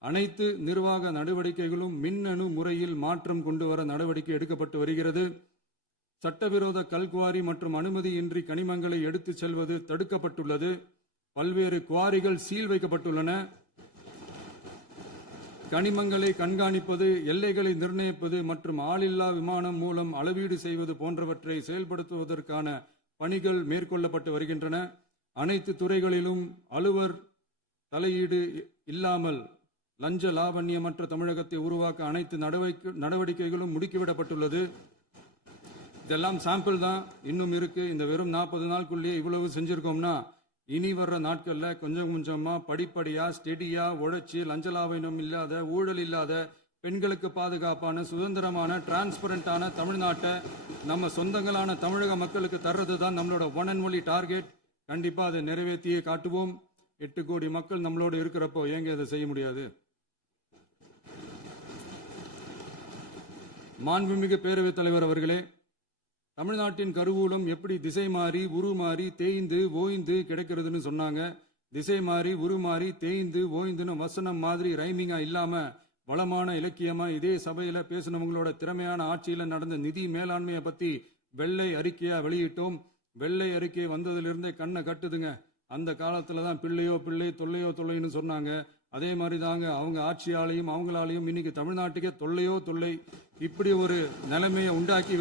அனைத்து நிர்வாக நடவடிக்கைகளும் மின்னணு முறையில் மாற்றம் கொண்டு வர நடவடிக்கை எடுக்கப்பட்டு வருகிறது. சட்டவிரோத கல்குவாரி மற்றும் அனுமதியின்றி கனிமங்களை எடுத்துச் செல்வது தடுக்கப்பட்டுள்ளது. பல்வேறு குவாரிகள் சீல் வைக்கப்பட்டுள்ளன. கனிமங்களை கண்காணிப்பது, எல்லைகளை நிர்ணயிப்பது மற்றும் ஆளில்லா விமானம் மூலம் அளவீடு செய்வது போன்றவற்றை செயல்படுத்துவதற்கான பணிகள் மேற்கொள்ளப்பட்டு வருகின்றன. அனைத்து துறைகளிலும் அலுவலர் தலையீடு இல்லாமல் லஞ்ச லாவண்யமற்ற தமிழகத்தை உருவாக்க அனைத்து நடவடிக்கைகளும் முடுக்கிவிடப்பட்டுள்ளது. இதெல்லாம் சாம்பிள் தான், இன்னும் இருக்கு. இந்த வெறும் 40 நாளுக்குள்ளேயே இவ்வளவு செஞ்சிருக்கோம்னா இனி வர்ற நாட்கள்ல கொஞ்சம் கொஞ்சமா படிப்படியா ஸ்டெடியா உழைச்சி லஞ்சலாவணம் இல்லாத, ஊழல் இல்லாத, பெண்களுக்கு பாதுகாப்பான, சுதந்திரமான, டிரான்ஸ்பரண்டான தமிழ்நாட்டை நம்ம சொந்தங்களான தமிழக மக்களுக்கு தர்றது தான் நம்மளோட ஒன் அண்ட் ஒன்லி டார்கெட். கண்டிப்பா அதை நிறைவேற்றியே காட்டுவோம். 8 கோடி மக்கள் நம்மளோட இருக்கிறப்போ ஏங்க இதை செய்ய முடியாது? மாண்புமிகு பேரவைத் தலைவர் அவர்களே, தமிழ்நாட்டின் கருவூலம் எப்படி திசை மாறி உருமாறி தேய்ந்து ஓய்ந்து கிடைக்கிறதுன்னு சொன்னாங்க. திசை மாறி உருமாறி தேய்ந்து ஓய்ந்துன்னு வசனம் மாதிரி ரைமிங்கா இல்லாம வளமான இலக்கியமா இதே சபையில பேசினவங்களோட திறமையான ஆட்சியில நடந்த நிதி மேலாண்மையை பத்தி வெள்ளை அறிக்கையா வெளியிட்டோம். வெள்ளை அறிக்கை வந்ததிலிருந்தே கண்ணை கட்டுதுங்க. அந்த காலத்துல தான் பிள்ளையோ பிள்ளை, தொல்லையோ தொல்லைன்னு சொன்னாங்க. அதே மாதிரி தாங்க அவங்க ஆட்சியாலையும் அவங்களாலையும் இன்னைக்கு தமிழ்நாட்டுக்கே தொல்லையோ தொல்லை. இப்படி ஒரு நிலைமையை உண்டாக்கி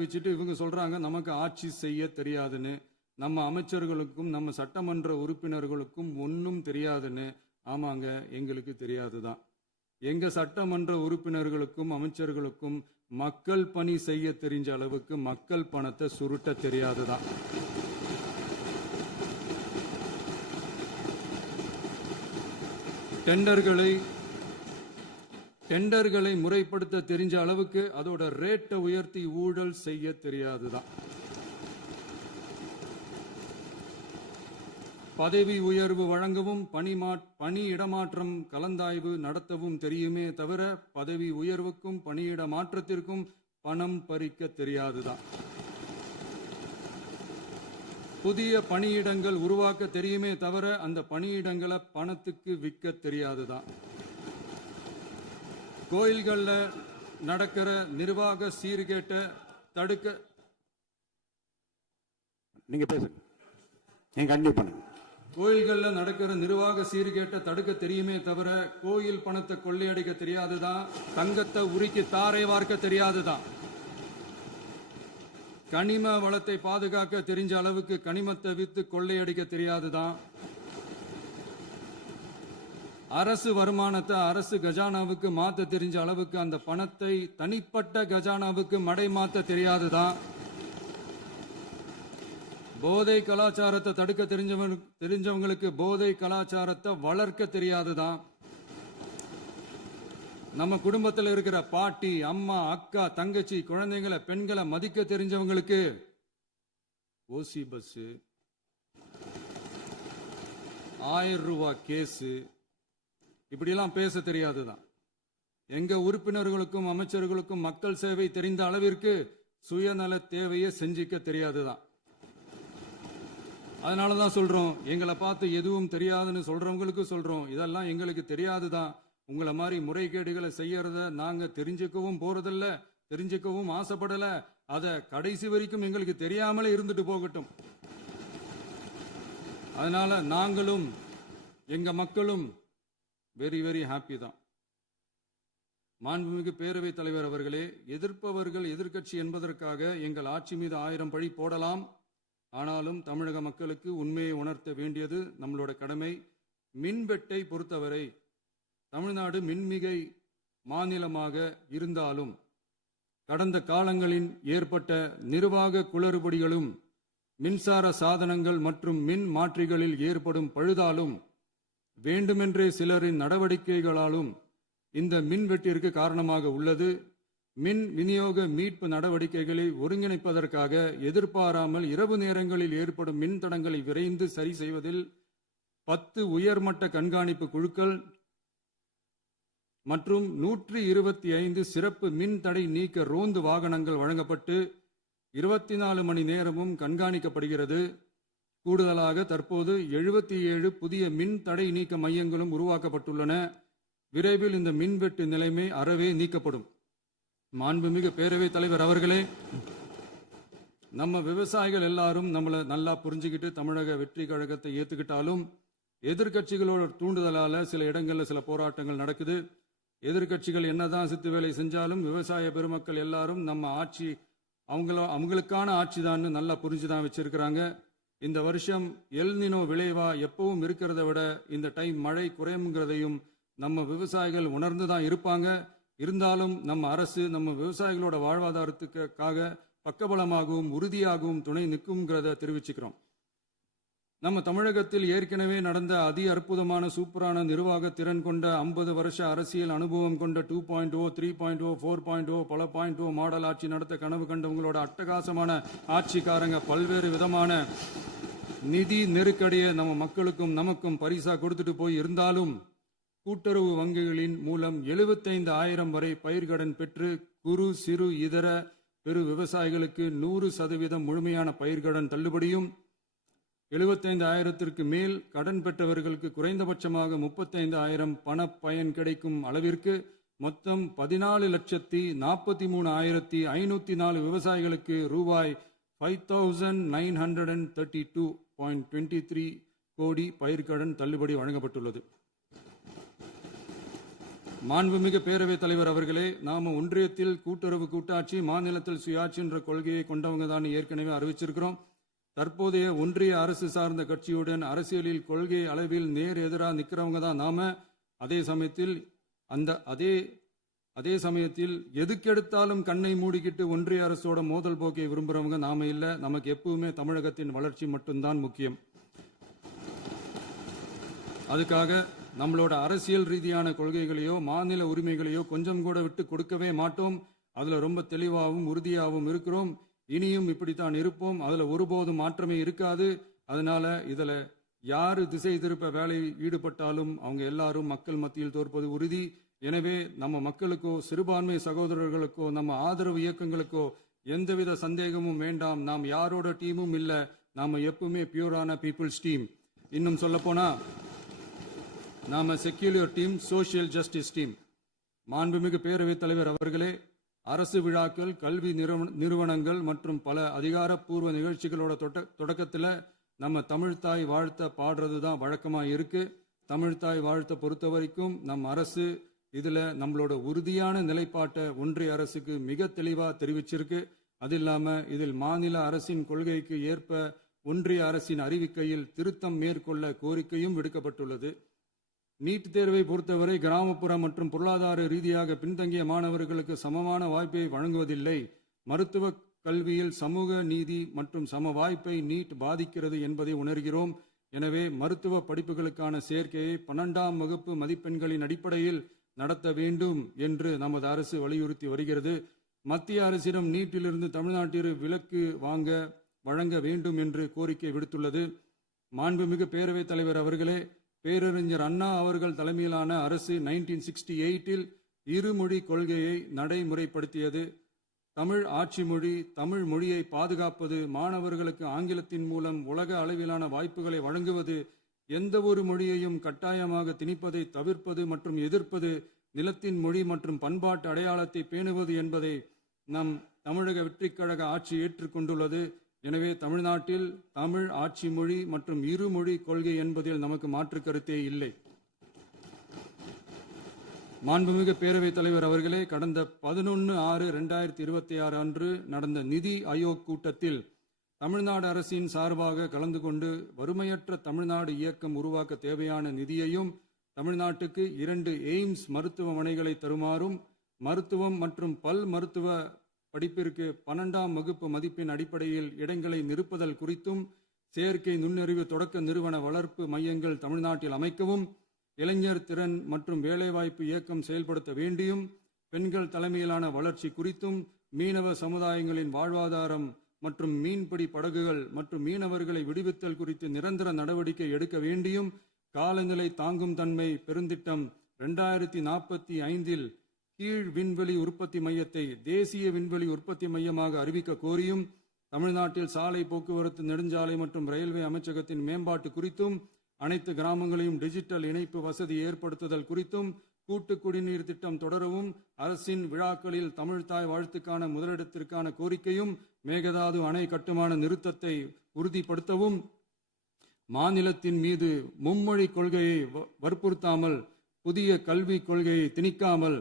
வச்சுட்டு இவங்க சொல்றாங்க நமக்கு ஆட்சி செய்ய தெரியாதுன்னு. நம்ம அமைச்சர்களுக்கும் நம்ம சட்டமன்ற உறுப்பினர்களுக்கும் ஒன்றும் தெரியாதுன்னு. ஆமாங்க, எங்களுக்கு தெரியாதுதான். எங்க சட்டமன்ற உறுப்பினர்களுக்கும் அமைச்சர்களுக்கும் மக்கள் பணி செய்ய தெரிஞ்ச அளவுக்கு மக்கள் பணத்தை சுருட்ட தெரியாதுதான். டெண்டர்களை முறைப்படுத்த தெரிஞ்ச அளவுக்கு அதோட ரேட்டை உயர்த்தி ஊழல் செய்ய தெரியாதுதான். பதவி உயர்வு வழங்கவும் பணி இடமாற்றம் கலந்தாய்வு நடத்தவும் தெரியுமே தவிர பதவி உயர்வுக்கும் பணியிட மாற்றத்திற்கும் பணம் பறிக்க தெரியாதுதான். புதிய பணியிடங்கள் உருவாக்க தெரியுமே தவிர அந்த பணியிடங்களை பணத்துக்கு விற்க தெரியாதுதான். கோயில்கள்ல நடக்கிற நிர்வாக சீர்கேட்ட தடுக்க நீங்க பேசுங்க, நீங்க கண்டிப்பா பண்ணுங்க. கோயில்கள்ல நடக்கிற நிர்வாக சீர்கேட்ட தடுக்க தெரியுமே தவிர கோயில் பணத்தை கொள்ளையடிக்க தெரியாதுதான். தங்கத்தை உருக்கி தாரை வார்க்க தெரியாதுதான். கனிம வளத்தை பாதுகாக்க தெரிஞ்ச அளவுக்கு கனிமத்தை வித்து கொள்ளையடிக்க தெரியாதுதான். அரசு வருமானத்தை அரசு கஜானாவுக்கு மாத்த தெரிஞ்ச அளவுக்கு அந்த பணத்தை தனிப்பட்ட கஜானாவுக்கு மடை மாத்த தெரியாதுதான். போதை கலாச்சாரத்தை தடுக்க தெரிஞ்சவங்களுக்கு போதை கலாச்சாரத்தை வளர்க்க தெரியாதுதான். நம்ம குடும்பத்தில் இருக்கிற பாட்டி, அம்மா, அக்கா, தங்கச்சி, குழந்தைங்களை, பெண்களை மதிக்க தெரிஞ்சவங்களுக்கு ஓசி பஸ், 1000 ரூபாய் கேஸு, இப்படியெல்லாம் பேச தெரியாதுதான். எங்க உறுப்பினர்களுக்கும் அமைச்சர்களுக்கும் மக்கள் சேவை தெரிந்த அளவிற்கு சுயநல தேவையை செஞ்சிக்க தெரியாதுதான். அதனாலதான் சொல்றோம், எங்களை பார்த்து எதுவும் தெரியாதுன்னு சொல்றவங்களுக்கு சொல்றோம், இதெல்லாம் எங்களுக்கு தெரியாதுதான். உங்களை மாதிரி முறைகேடுகளை செய்யறத நாங்க தெரிஞ்சுக்கவும் போறதில்ல, தெரிஞ்சுக்கவும் ஆசைப்படல. அத கடைசி வரைக்கும் எங்களுக்கு தெரியாமலே இருந்துட்டு போகட்டும். அதனால நாங்களும் எங்க மக்களும் வெரி வெரி ஹாப்பி தான். மாண்புமிகு பேரவைத் தலைவர் அவர்களே, எதிர்ப்பவர்கள் எதிர்க்கட்சி என்பதற்காக எங்கள் ஆட்சி மீது 1000 பழி போடலாம். ஆனாலும் தமிழக மக்களுக்கு உண்மையை உணர்த்த வேண்டியது நம்மளோட கடமை. மின்வெட்டை பொறுத்தவரை தமிழ்நாடு மின்மிகை மாநிலமாக இருந்தாலும் கடந்த காலங்களில் ஏற்பட்ட நிர்வாக குளறுபடிகளும் மின்சார சாதனங்கள் மற்றும் மின் மாற்றிகளில் ஏற்படும் பழுதாலும் வேண்டுமென்றே சிலரின் நடவடிக்கைகளாலும் இந்த மின்வெட்டிற்கு காரணமாக உள்ளது. மின் விநியோக மீட்பு நடவடிக்கைகளை ஒருங்கிணைப்பதற்காக எதிர்பாராமல் இரவு நேரங்களில் ஏற்படும் மின் தடங்களை விரைந்து சரி செய்வதில் 10 உயர்மட்ட கண்காணிப்பு குழுக்கள் மற்றும் 125 சிறப்பு மின் தடை நீக்க ரோந்து வாகனங்கள் வழங்கப்பட்டு 24 மணி நேரமும் கண்காணிக்கப்படுகிறது. கூடுதலாக தற்போது 77 புதிய மின் தடை நீக்க மையங்களும் உருவாக்கப்பட்டுள்ளன. விரைவில் இந்த மின்வெட்டு நிலைமை அறவே நீக்கப்படும். மாண்புமிகு பேரவைத் தலைவர் அவர்களே, நம்ம விவசாயிகள் எல்லாரும் நம்மளை நல்லா புரிஞ்சுக்கிட்டு தமிழக வெற்றி கழகத்தை ஏத்துக்கிட்டாலும் எதிர்கட்சிகளோட தூண்டுதலால சில இடங்கள்ல சில போராட்டங்கள் நடக்குது. எதிர்கட்சிகள் என்னதான் சித்து வேலை செஞ்சாலும் விவசாய பெருமக்கள் எல்லாரும் நம்ம ஆட்சி அவங்களுக்கான ஆட்சி தான் நல்லா புரிஞ்சுதான் வச்சிருக்கிறாங்க. இந்த வருஷம் எல் நினோ விளைவா எப்பவும் இருக்கிறத விட இந்த டைம் மழை குறையுங்கிறதையும் நம்ம விவசாயிகள் உணர்ந்துதான் இருப்பாங்க. இருந்தாலும் நம்ம அரசு நம்ம விவசாயிகளோட வாழ்வாதாரத்துக்காக பக்கபலமாகவும் உறுதியாகவும் துணை நிற்கும்ங்கிறத தெரிவிச்சுக்கிறோம். நம்ம தமிழகத்தில் ஏற்கனவே நடந்த அதி அற்புதமான சூப்பரான நிர்வாக திறன் கொண்ட 50 வருஷ அரசியல் அனுபவம் கொண்ட 2.0, 3.0, 4.0 பல 0.0 மாடல் ஆட்சி நடத்த கனவு கண்டவங்களோட அட்டகாசமான ஆட்சிக்காரங்க பல்வேறு விதமான நிதி நெருக்கடியை நம்ம மக்களுக்கும் நமக்கும் பரிசா கொடுத்துட்டு போய் இருந்தாலும் கூட்டுறவு வங்கிகளின் மூலம் 75,000 வரை பயிர்கடன் பெற்று குறு சிறு இதர பெரு விவசாயிகளுக்கு 100% முழுமையான பயிர்கடன் தள்ளுபடியும் 75,000க்கு மேல் கடன் பெற்றவர்களுக்கு குறைந்தபட்சமாக 35,000 பண பயன் கிடைக்கும் அளவிற்கு மொத்தம் 14,43,504 விவசாயிகளுக்கு ரூபாய் 5,932.23 கோடி பயிர்கடன் தள்ளுபடி வழங்கப்பட்டுள்ளது. மாண்புமிகு பேரவைத் தலைவர் அவர்களே, நாம ஒன்றியத்தில் கூட்டுறவு கூட்டாட்சி, மாநிலத்தில் சுயாட்சி என்ற கொள்கையை கொண்டவங்க தான் ஏற்கனவே அறிவிச்சிருக்கிறோம். தற்போதைய ஒன்றிய அரசு சார்ந்த கட்சியுடன் அரசியலில் கொள்கை அளவில் நேர் எதிராக நிற்கிறவங்க தான் நாம. அதே சமயத்தில் எதுக்கெடுத்தாலும் கண்ணை மூடிக்கிட்டு ஒன்றிய அரசோட மோதல் போக்கை விரும்புறவங்க நாம இல்ல. நமக்கு எப்பவுமே தமிழகத்தின் வளர்ச்சி மட்டும்தான் முக்கியம். அதுக்காக நம்மளோட அரசியல் ரீதியான கொள்கைகளையோ மாநில உரிமைகளையோ கொஞ்சம் கூட விட்டு கொடுக்கவே மாட்டோம். அதுல ரொம்ப தெளிவாகவும் உறுதியாகவும் இருக்கிறோம். இனியும் இப்படித்தான் இருப்போம். அதுல ஒருபோதும் மாற்றமே இருக்காது. அதனால இதுல யாரு திசை திருப்ப வேலையில் ஈடுபட்டாலும் அவங்க எல்லாரும் மக்கள் மத்தியில் தோற்பது உறுதி. எனவே நம்ம மக்களுக்கோ சிறுபான்மை சகோதரர்களுக்கோ நம்ம ஆதரவு இயக்கங்களுக்கோ எந்தவித சந்தேகமும் வேண்டாம். நாம் யாரோட டீமும் இல்ல. நாம எப்பவுமே பியூரான பீப்புள்ஸ் டீம். இன்னும் சொல்ல போனா நாம secular team, social justice team. மாண்புமிகு பேரவைத் தலைவர் அவர்களே, அரசு விழாக்கள், கல்வி நிறுவனங்கள் மற்றும் பல அதிகாரப்பூர்வ நிகழ்ச்சிகளோட தொடக்கத்தில் நம்ம தமிழ்தாய் வாழ்த்த பாடுறது தான் வழக்கமாக இருக்கு. தமிழ்தாய் வாழ்த்த பொறுத்த வரைக்கும் நம் அரசு இதுல நம்மளோட உறுதியான நிலைப்பாட்டை ஒன்றிய அரசுக்கு மிக தெளிவாக தெரிவிச்சிருக்கு. அது இல்லாம இதில் மாநில அரசின் கொள்கைக்கு ஏற்ப ஒன்றிய அரசின் அறிவிக்கையில் திருத்தம் மேற்கொள்ள கோரிக்கையும் விடுக்கப்பட்டுள்ளது. நீட் தேர்வை பொறுத்தவரை கிராமப்புற மற்றும் பொருளாதார ரீதியாக பின்தங்கிய மாணவர்களுக்கு சமமான வாய்ப்பை வழங்குவதில்லை. மருத்துவ கல்வியில் சமூக நீதி மற்றும் சம வாய்ப்பை நீட் பாதிக்கிறது என்பதை உணர்கிறோம். எனவே மருத்துவ படிப்புகளுக்கான சேர்க்கையை 12ஆம் வகுப்பு மதிப்பெண்களின் அடிப்படையில் நடத்த வேண்டும் என்று நமது அரசு வலியுறுத்தி வருகிறது. மத்திய அரசிடம் நீட்டிலிருந்து தமிழ்நாட்டிற்கு விலக்கு வழங்க வேண்டும் என்று கோரிக்கை விடுத்துள்ளது. மாண்புமிகு பேரவைத் தலைவர் அவர்களே, பேரறிஞர் அண்ணா அவர்கள் தலைமையிலான அரசு 1968இல் இருமொழி கொள்கையை நடைமுறைப்படுத்தியது. தமிழ் ஆட்சி மொழி, தமிழ் மொழியை பாதுகாப்பது, மாணவர்களுக்கு ஆங்கிலத்தின் மூலம் உலக அளவிலான வாய்ப்புகளை வழங்குவது, எந்த ஒரு மொழியையும் கட்டாயமாக திணிப்பதை தவிர்ப்பது மற்றும் எதிர்ப்பது, நிலத்தின் மொழி மற்றும் பண்பாட்டு அடையாளத்தை பேணுவது என்பதை நம் தமிழக வெற்றிக் கழக ஆட்சி ஏற்றுக்கொண்டுள்ளது. எனவே தமிழ்நாட்டில் தமிழ் ஆட்சி மொழி மற்றும் இருமொழி கொள்கை என்பதில் நமக்கு மாற்று கருத்தே இல்லை. மாண்புமிகு பேரவைத் தலைவர் அவர்களே, கடந்த 11/6/2026 அன்று நடந்த நிதி ஆயோக் கூட்டத்தில் தமிழ்நாடு அரசின் சார்பாக கலந்து கொண்டு வறுமையற்ற தமிழ்நாடு இயக்கம் உருவாக்க தேவையான நிதியையும், தமிழ்நாட்டுக்கு 2 எய்ம்ஸ் மருத்துவமனைகளை தருமாறும், மருத்துவம் மற்றும் பல் மருத்துவ படிப்பிற்கு 12ஆம் வகுப்பு மதிப்பெண் அடிப்படையில் இடங்களை நிரப்புதல் குறித்தும், செயற்கை நுண்ணறிவு தொடக்க நிறுவன வளர்ப்பு மையங்கள் தமிழ்நாட்டில் அமைக்கவும், இளைஞர் திறன் மற்றும் வேலைவாய்ப்பு இயக்கம் செயல்படுத்த வேண்டியும், பெண்கள் தலைமையிலான வளர்ச்சி குறித்தும், மீனவ சமுதாயங்களின் வாழ்வாதாரம் மற்றும் மீன்பிடி படகுகள் மற்றும் மீனவர்களை விடுவித்தல் குறித்து நிரந்தர நடவடிக்கை எடுக்க வேண்டியும், காலநிலை தாங்கும் தன்மை பெருந்திட்டம் 2045இல் கீழ் விண்வெளி உற்பத்தி மையத்தை தேசிய விண்வெளி உற்பத்தி மையமாக அறிவிக்க கோரியும், தமிழ்நாட்டில் சாலை போக்குவரத்து, நெடுஞ்சாலை மற்றும் ரயில்வே அமைச்சகத்தின் மேம்பாட்டு குறித்தும், அனைத்து கிராமங்களையும் டிஜிட்டல் இணைப்பு வசதி ஏற்படுத்துதல் குறித்தும், கூட்டு குடிநீர் திட்டம் தொடரவும், அரசின் விழாக்களில் தமிழ்தாய் வாழ்த்துக்கான முதலிடத்திற்கான கோரிக்கையும், மேகதாது அணை கட்டுமான நிறுத்தத்தை உறுதிப்படுத்தவும், மாநிலத்தின் மீது மும்மொழி கொள்கையை வற்புறுத்தாமல் புதிய கல்விக் கொள்கையை திணிக்காமல்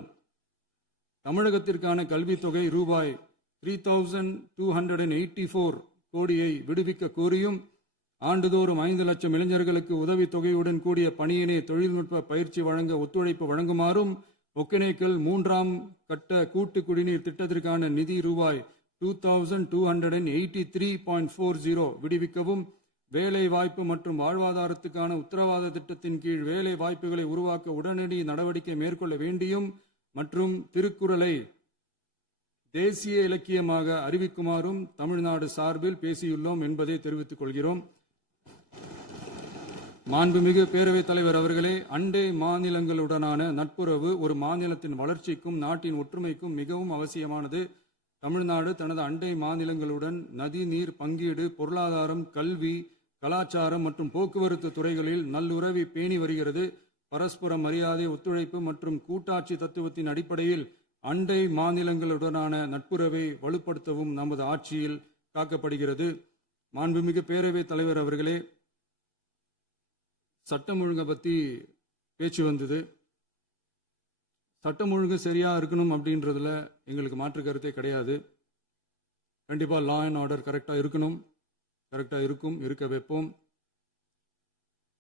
தமிழகத்திற்கான கல்வித் தொகை ரூபாய் 3,284 கோடியை விடுவிக்க கோரியும், ஆண்டுதோறும் 5 லட்சம் இளைஞர்களுக்கு உதவித் தொகையுடன் கூடிய பணியினை தொழில்நுட்ப பயிற்சி வழங்க ஒத்துழைப்பு வழங்குமாறும், ஒகேனக்கல் 3ஆம் கட்ட கூட்டு குடிநீர் திட்டத்திற்கான நிதி ரூபாய் 2283.40 விடுவிக்கவும், வேலை வாய்ப்பு மற்றும் வாழ்வாதாரத்துக்கான உத்தரவாத திட்டத்தின் கீழ் வேலை வாய்ப்புகளை உருவாக்க உடனடி நடவடிக்கை மேற்கொள்ள வேண்டியும் மற்றும் திருக்குறளை தேசிய இலக்கியமாக அறிவிக்குமாறும் தமிழ்நாடு சார்பில் பேசியுள்ளோம் என்பதை தெரிவித்துக் கொள்கிறோம். மாண்புமிகு பேரவைத் தலைவர் அவர்களே, அண்டை மாநிலங்களுடனான நட்புறவு ஒரு மாநிலத்தின் வளர்ச்சிக்கும் நாட்டின் ஒற்றுமைக்கும் மிகவும் அவசியமானது. தமிழ்நாடு தனது அண்டை மாநிலங்களுடன் நதி நீர் பங்கீடு, பொருளாதாரம், கல்வி, கலாச்சாரம் மற்றும் போக்குவரத்து துறைகளில் நல்லுறவை பேணி வருகிறது. பரஸ்பர மரியாதை, ஒத்துழைப்பு மற்றும் கூட்டாட்சி தத்துவத்தின் அடிப்படையில் அண்டை மாநிலங்களுடனான நட்புறவை வலுப்படுத்தவும் நமது ஆட்சியில் காக்கப்படுகிறது. மாண்புமிகு பேரவைத் தலைவர் அவர்களே, சட்டம் ஒழுங்கை பற்றி பேச்சு வந்தது. சட்டம் ஒழுங்கு சரியாக இருக்கணும் அப்படின்றதுல எங்களுக்கு மாற்று கருத்தே கிடையாது. கண்டிப்பாக லா அண்ட் ஆர்டர் கரெக்டாக இருக்கணும், கரெக்டாக இருக்கும், இருக்க வைப்போம்.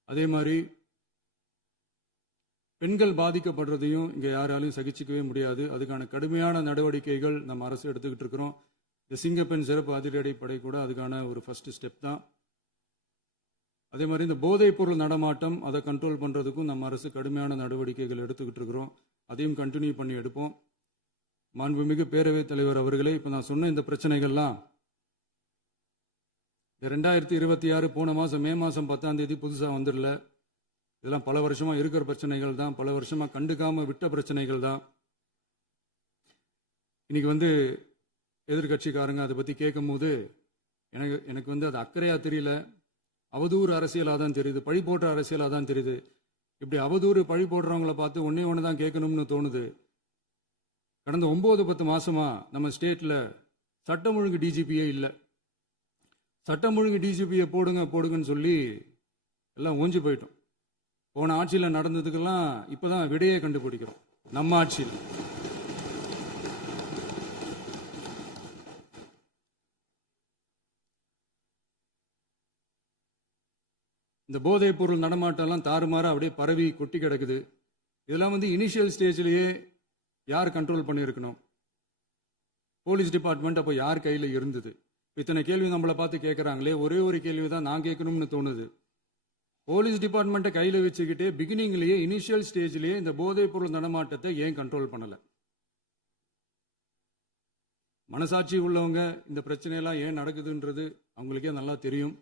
அதே மாதிரி பெண்கள் பாதிக்கப்படுறதையும் இங்கே யாராலையும் சகிச்சிக்கவே முடியாது. அதுக்கான கடுமையான நடவடிக்கைகள் நம்ம அரசு எடுத்துக்கிட்டு இருக்கிறோம். இந்த சிங்கப்பெண் சிறப்பு அதிரடிப்படை கூட அதுக்கான ஒரு ஃபர்ஸ்ட் ஸ்டெப் தான். அதே மாதிரி இந்த போதைப் பொருள் நடமாட்டம் அதை கண்ட்ரோல் பண்ணுறதுக்கும் நம்ம அரசு கடுமையான நடவடிக்கைகள் எடுத்துக்கிட்டு இருக்கிறோம். அதையும் கண்டினியூ பண்ணி எடுப்போம். மாண்புமிகு பேரவைத் தலைவர் அவர்களே, இப்போ நான் சொன்ன இந்த பிரச்சனைகள்லாம் 2026 போன மாதம் மே மாதம் 10ஆம் தேதி புதுசாக வந்துடல. இதெல்லாம் பல வருஷமாக இருக்கிற பிரச்சனைகள் தான், பல வருஷமாக கண்டுக்காமல் விட்ட பிரச்சனைகள் தான். இன்னைக்கு எதிர்கட்சிக்காரங்க அதை பற்றி கேட்கும் போது எனக்கு அது அக்கறையாக தெரியல, அவதூறு அரசியலாக தான் தெரியுது, பழி போடுற அரசியலாக தான் தெரியுது. இப்படி அவதூறு பழி போடுறவங்கள பார்த்து ஒன்று தான் கேட்கணும்னு தோணுது. கடந்த 9-10 மாசமா நம்ம ஸ்டேட்ல சட்டம் ஒழுங்கு டிஜிபியே இல்லை. சட்டம் ஒழுங்கு டிஜிபியை போடுங்கன்னு சொல்லி எல்லாம் ஓஞ்சி போயிட்டோம். போன ஆட்சியில் நடந்ததுக்கெல்லாம் இப்பதான் விடையே கண்டுபிடிக்கிறோம் நம்ம ஆட்சியில். இந்த போதைப் பொருள் நடமாட்டம்லாம் தாறுமாற அப்படியே பரவி கொட்டி கிடக்குது. இதெல்லாம் இனிஷியல் ஸ்டேஜ்லேயே யார் கண்ட்ரோல் பண்ணியிருக்கணும்? போலீஸ் டிபார்ட்மெண்ட் அப்போ யார் கையில் இருந்தது? இத்தனை கேள்வி நம்மளை பார்த்து கேட்குறாங்களே, ஒரே ஒரு கேள்வி தான் நான் கேட்கணும்னு தோணுது. போலீஸ் டிபார்ட்மெண்ட்டை கையில் வச்சுக்கிட்டே பிகினிங்லேயே இனிஷியல் ஸ்டேஜ்லேயே இந்த போதைப் பொருள் நடமாட்டத்தை ஏன் கண்ட்ரோல் பண்ணலை? மனசாட்சி உள்ளவங்க இந்த பிரச்சனையெல்லாம் ஏன் நடக்குதுன்றது அவங்களுக்கே நல்லா தெரியும்.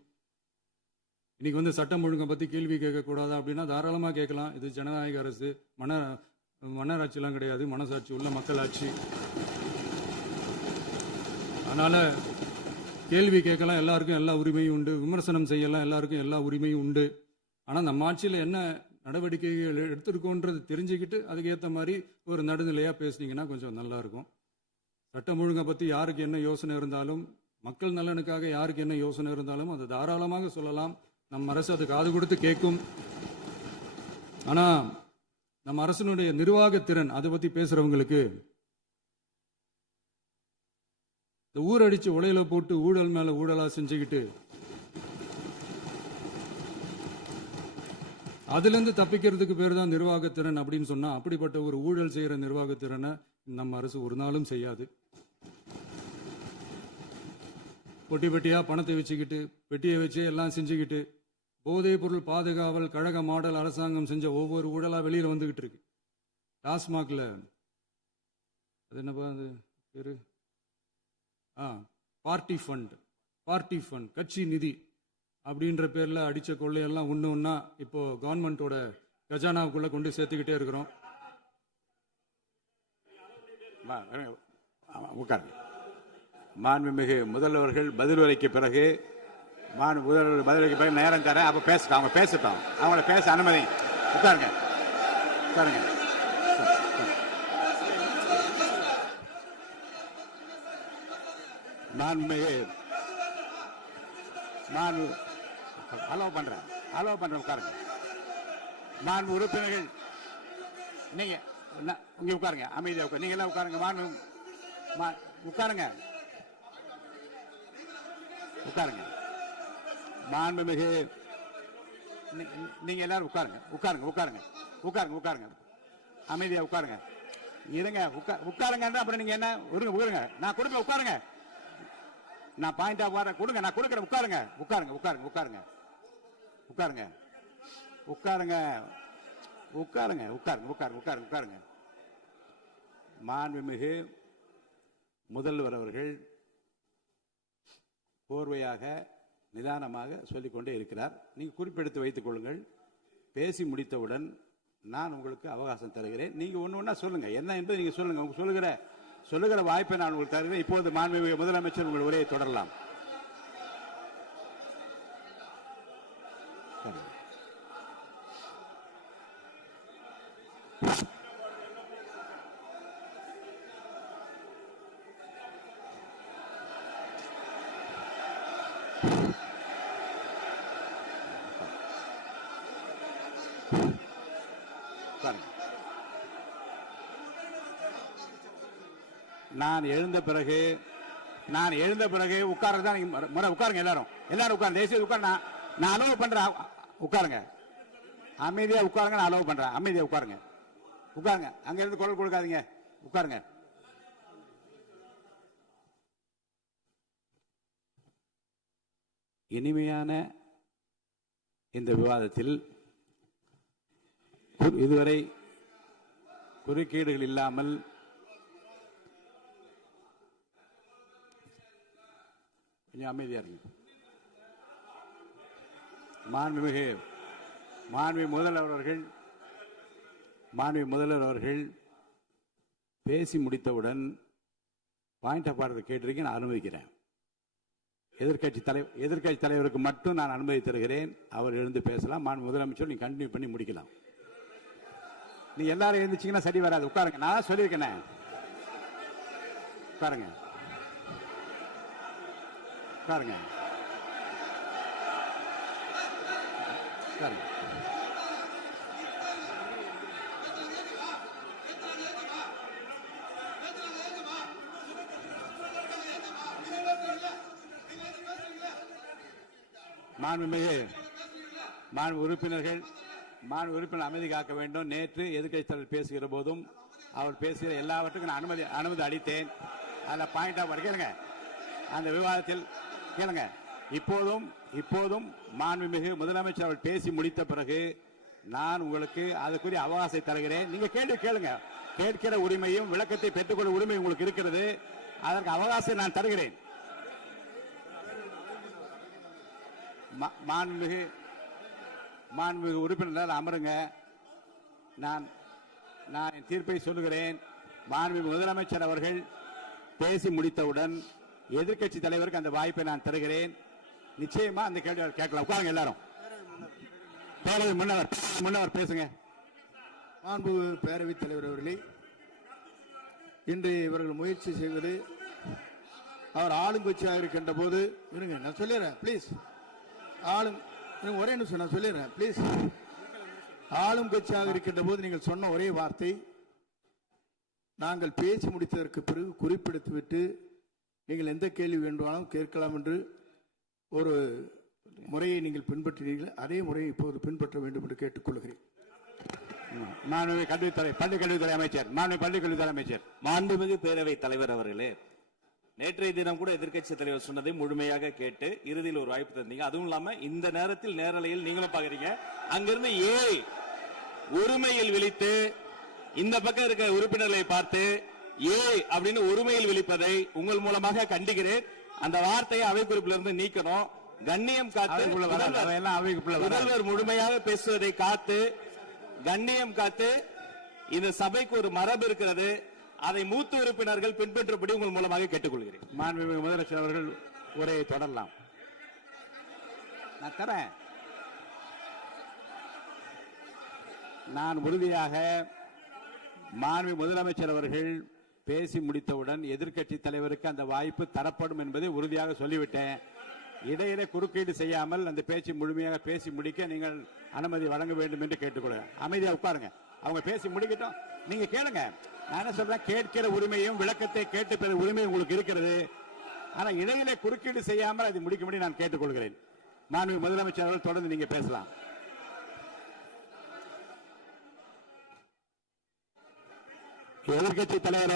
இன்னைக்கு சட்டம் ஒழுங்கை பற்றி கேள்வி கேட்கக்கூடாதா அப்படின்னா தாராளமாக கேட்கலாம். இது ஜனநாயக அரசு, மன்னராட்சிலாம் கிடையாது, மனசாட்சி உள்ள மக்களாட்சி. அதனால கேள்வி கேட்கலாம், எல்லாருக்கும் எல்லா உரிமையும் உண்டு. விமர்சனம் செய்யலாம், எல்லாருக்கும் எல்லா உரிமையும் உண்டு. ஆனால் நம்ம ஆட்சியில் என்ன நடவடிக்கைகள் எடுத்திருக்கோன்றது தெரிஞ்சுக்கிட்டு அதுக்கேற்ற மாதிரி ஒரு நடுநிலையாக பேசுனீங்கன்னா கொஞ்சம் நல்லா இருக்கும். சட்டம் ஒழுங்கை பற்றி யாருக்கு என்ன யோசனை இருந்தாலும், மக்கள் நலனுக்காக யாருக்கு என்ன யோசனை இருந்தாலும் அதை தாராளமாக சொல்லலாம். நம்ம அரசு அது காது கொடுத்து கேட்கும். ஆனால் நம்ம அரசினுடைய நிர்வாகத்திறன் அதை பற்றி பேசுறவங்களுக்கு இந்த ஊரடிச்சு உலையில போட்டு ஊழல் மேல ஊழலா செஞ்சுக்கிட்டு அதுலேருந்து தப்பிக்கிறதுக்கு பேர் தான் நிர்வாகத்திறன் அப்படின்னு சொன்னா, அப்படிப்பட்ட ஒரு ஊழல் செய்யற நிர்வாகத்திறனை நம்ம அரசு ஒரு நாளும் செய்யாது. பொட்டி பெட்டியா பணத்தை வச்சுக்கிட்டு, பெட்டியை வச்சு எல்லாம் செஞ்சுக்கிட்டு, போதைப் பொருள் பாதுகாவல் கழக மாடல் அரசாங்கம் செஞ்ச ஒவ்வொரு ஊழலா வெளியில வந்துகிட்டு இருக்கு. டாஸ்மாக்ல அது என்னப்பா அது பேரு, பார்ட்டி ஃபண்ட் கட்சி நிதி அப்படின்ற பேர்ல அடிச்ச கொள்ளையெல்லாம் ஒண்ணா இப்போ கவர்மெண்டோட கஜானாவுக்குள்ள கொண்டு சேர்த்துக்கிட்டே இருக்கிறோம். உட்காருங்க. மாண்புமிகு முதல்வர்கள் பதில் உரைக்கு பிறகு முதல்வர் பதிலுக்கு பிறகு நேரம் தரேன். அப்ப அவங்க பேசட்டும். அவங்கள பேச அனுமதி. உட்காருங்க. அலோவ் பண்றேன். உட்காருங்க. மாண்பு உறுப்பினர்கள் நீங்க இங்க உட்காருங்க. அமைதியா உட்காரு. நீங்க எல்லாம் உட்காருங்க. உட்காருங்க. மாண்புமிகு நீங்க எல்லாரும் உட்காருங்க. அமைதியா உட்காருங்க. இருங்க உட்காருங்க. அப்புறம் நீங்க என்ன உருங்க நான் கொடுப்பேன். உட்காருங்க. நான் பாயிண்ட் ஆஃப் வர கொடுங்க. நான் கொடுக்குறேன். உட்காருங்க உட்காருங்க உட்காருங்க உட்காருங்க உட்காருங்க உட்காருங்க உட்காருங்க உட்காருங்க உட்காருங்க உட்காருங்க உட்காருங்க. மாண்புமிகு முதல்வர் அவர்கள் கோர்வையாக நிதானமாக சொல்லிக்கொண்டே இருக்கிறார். நீங்க குறிப்பெடுத்து வைத்துக் கொள்ளுங்கள். பேசி முடித்தவுடன் நான் உங்களுக்கு அவகாசம் தருகிறேன். நீங்க ஒண்ணு சொல்லுங்க, என்ன என்பது நீங்க சொல்லுங்க. உங்க சொல்லுகிற வாய்ப்பை நான் உங்களுக்கு தருகிறேன். இப்போது மாண்புமிகு முதலமைச்சர் உங்கள் உரையை தொடரலாம். நான் எழுந்த பிறகு உட்கார்றதுதான் முறை. உட்காருங்க எல்லாரும் உட்காருங்க. தேசிய உட்கார். நான் அலோவ் பண்றேன். உட்காருங்க. அமைதியா உட்காருங்க. நான் அலோவ் பண்றேன். அமைதியா உட்காருங்க. உட்காருங்க. அங்க இருந்து குரல் கொடுக்காதீங்க. உட்காருங்க. இனிமையான இந்த விவாதத்தில் இதுவரை குறுக்கீடுகள் இல்லாமல் கொஞ்சம் அமைதியா இருங்க. மாண்புமிகு முதல்வர் அவர்கள் பேசி முடித்தவுடன் பாயிண்ட் ஆஃப் ஆர்டர் கேட்டிருக்கேன். நான் அனுமதிக்கிறேன். எதிர்க்கட்சி தலைவருக்கு மட்டும் நான் அனுமதி தருகிறேன். அவர் எழுந்து பேசலாம். முதலமைச்சர் நீங்க கண்டினியூ பண்ணி முடிக்கலாம். நீங்க எல்லாரும் எழுந்துச்சீங்கன்னா சரி வராது. உட்காருங்க. நான் சொல்லியிருக்கேன். உட்காருங்க உட்காருங்க உட்காருங்க. மாண்பு உறுப்பினர் அமைதி காக்க வேண்டும். நேற்று எதிர்க்கட்சி தலைவர் பேசுகிற போதும் அவர் பேசுகிற எல்லாவற்றுக்கும் நான் அனுமதி அளித்தேன். அதில் பாயிண்ட் ஆஃப் கேளுங்க. அந்த விவாதத்தில் கேளுங்க. இப்போதும் மாண்புமிகு முதலமைச்சர் அவர்கள் பேசி முடித்த பிறகு நான் உங்களுக்கு அதுக்குரிய அவகாசத்தை தருகிறேன். நீங்க கேள்வி கேளுங்க. கேட்கிற உரிமையும் விளக்கத்தை பெற்றுக்கொள்ள உரிமை உங்களுக்கு இருக்கிறது. அதற்கு அவகாசத்தை நான் தருகிறேன். மாண்புமிகு உறுப்பினர் அமருங்க. நான் என் தீர்ப்பை சொல்லுகிறேன். மாண்புமிகு முதலமைச்சர் அவர்கள் பேசி முடித்தவுடன் எதிர்க்கட்சி தலைவருக்கு அந்த வாய்ப்பை நான் தருகிறேன். நிச்சயமா அந்த கேள்வி கேட்கலாம். உட்காருங்க எல்லாரும். முன்னவர் பேசுங்க. மாண்பு பேரவைத் தலைவர் அவர்களே, இன்று இவர்கள் முயற்சி செய்வது அவர் ஆளுங்கட்சியாக இருக்கின்ற போது இருங்க, நான் சொல்லிடுறேன் ப்ளீஸ். ஒரே நிமிஷம் நான் சொல்லிடுறேன் ப்ளீஸ். ஆளும் கட்சியாக இருக்கின்ற போது நீங்கள் சொன்ன ஒரே வார்த்தை, நாங்கள் பேசி முடித்ததற்கு பிறகு குறிப்பிடுத்துவிட்டு நீங்கள் எந்த கேள்வி வேண்டுமானாலும் கேட்கலாம் என்று ஒரு முறையை நீங்கள் பின்பற்றினீர்கள். அதே முறையை இப்போது பின்பற்ற வேண்டும் என்று கேட்டுக்கொள்கிறேன். பள்ளிக்கல்வித்துறை அமைச்சர். மாண்புமிகு பேரவைத் தலைவர் அவர்களே, நேற்றைய தினம் கூட எதிர்க்கட்சி தலைவர் சொன்னதை முழுமையாக கேட்டு இறுதியில் ஒரு வாய்ப்பு தந்தீங்க. அதுவும் இல்லாம இந்த நேரத்தில் நேரலையில் நீங்களும் பாக்குறீங்க. அங்கிருந்து உரிமையில் விழித்து இந்த பக்கம் இருக்க உறுப்பினர்களை பார்த்து அப்படின்னு உரிமையில் விழிப்பதை உங்கள் மூலமாக கண்டிக்கிறேன். அந்த வார்த்தையை அவை குறிப்பிலிருந்து நீக்கணும். கண்ணியம் காத்து முதல்வர் முழுமையாக பேசுவதை காத்து கண்ணியம் காத்து இந்த சபைக்கு ஒரு மரபு இருக்கிறது. அதை மூத்த உறுப்பினர்கள் பின்பற்றபடி உங்கள் மூலமாக கேட்டுக்கொள்கிறேன். மாண்புமிகு முதலமைச்சர் அவர்கள் உரையை தொடரலாம். நான் தரேன். நான் உறுதியாக மாண்புமிகு முதலமைச்சர் அவர்கள் பேசி முடித்தவுடன் எதிர்க்கட்சி தலைவருக்கு அந்த வாய்ப்பு தரப்படும் என்பதை உறுதியாக சொல்லிவிட்டேன். இடையிலே குறுக்கீடு செய்யாமல் அந்த பேச்சு முழுமையாக பேசி முடிக்க நீங்கள் அனுமதி வழங்க வேண்டும் என்று கேட்டுக்கொள்கிறேன். அமைதியா உட்காருங்க. அவங்க பேசி முடிக்கட்டும். நீங்க கேளுங்க. நான் என்ன சொல்றேன், கேட்கிற உரிமையும் விளக்கத்தை கேட்டு பெற உரிமை உங்களுக்கு இருக்கிறது. ஆனா இடையிலே குறுக்கீடு செய்யாமல் அதை முடிக்கும்படி நான் கேட்டுக்கொள்கிறேன். மாண்புமிகு முதலமைச்சர் அவர்கள் தொடர்ந்து நீங்க பேசலாம். எதிர்க்கட்சி தலைவர்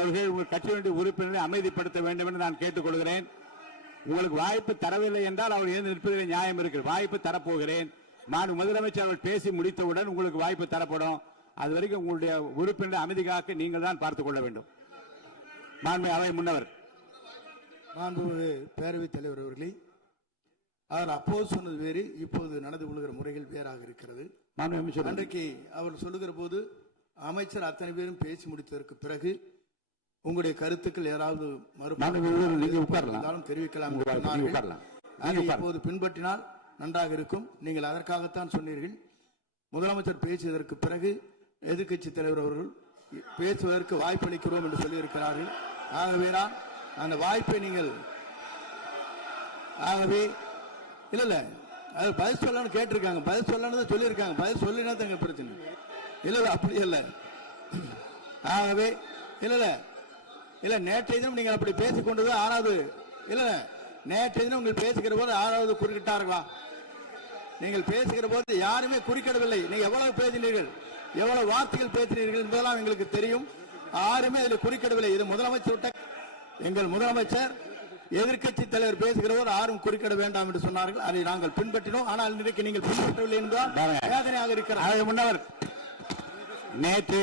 அவர்கள் உங்கள் கட்சியினுடைய உறுப்பினரை அமைதிப்படுத்த வேண்டும் என்று நான் கேட்டுக்கொள்கிறேன். உங்களுக்கு வாய்ப்பு தரவில்லை என்றால் அவர் எழுந்து நிற்பதில் நியாயம் இருக்கு. வாய்ப்பு தரப்போகிறேன். முதலமைச்சர் அவர்கள் பேசி முடித்தவுடன் உங்களுக்கு வாய்ப்பு தரப்படும். அது வரைக்கும் உங்களுடைய உறுப்பினரை அமைதி காக்க நீங்கள் தான் பார்த்துக் கொள்ள வேண்டும். அவை முன்னவர் மாண்புமிகு பேரவைத் தலைவர் அவர்களே, அவர் அப்போது சொன்னது வேறு, இப்போது நடந்து கொள்கிற முறைகள் வேறாக இருக்கிறது. அன்றைக்கு அவர் சொல்லுகிற போது அமைச்சர் அத்தனை பேரும் பேசி முடித்ததற்கு பிறகு உங்களுடைய கருத்துக்கள் ஏதாவது தெரிவிக்கலாம். இப்போது பின்பற்றினால் நன்றாக இருக்கும். நீங்கள் அதற்காகத்தான் சொன்னீர்கள். முதலமைச்சர் பேசியதற்கு பிறகு எதிர்க்கட்சி தலைவர் அவர்கள் பேசுவதற்கு வாய்ப்பளிக்கிறோம் என்று சொல்லியிருக்கிறார்கள். ஆகவே தான் அந்த வாய்ப்பை நீங்கள் இல்ல அது பதில் சொல்லணும்னு கேட்டிருக்காங்க. பதில் சொல்லணும் தான் சொல்லியிருக்காங்க. பதில் சொல்லினா தான் எங்க பிரச்சனை. இல்ல அப்படி இல்ல. ஆகவே இல்ல நேற்றைய தினம் நீங்கள் அப்படி பேசிக்கொண்டது ஆறாவது இல்ல. நேற்றைய தினம் உங்கள் பேசுகிற போது ஆறாவது குறுக்கிட்டார்களா? நீங்கள் பேசுகிற போது யாருமே குறுக்கிடவில்லை. நீங்க எவ்வளவு பேசினீர்கள், எவ்வளவு வார்த்தைகள் பேசினீர்கள் என்பதெல்லாம் எங்களுக்கு தெரியும். யாருமே அதில் குறுக்கிடவில்லை. இது முதலமைச்சர், எங்கள் முதலமைச்சர் எதிர்க்கட்சி தலைவர் பேசுகிறவர் யாரும் குறுக்கிட வேண்டாம் என்று சொன்னார்கள். அதை நாங்கள் பின்பற்றினோம். ஆனால் இன்றைக்கு நீங்கள் பின்பற்றவில்லை என்பதால் வேதனையாக இருக்கிறார். முன்னவர் நேற்று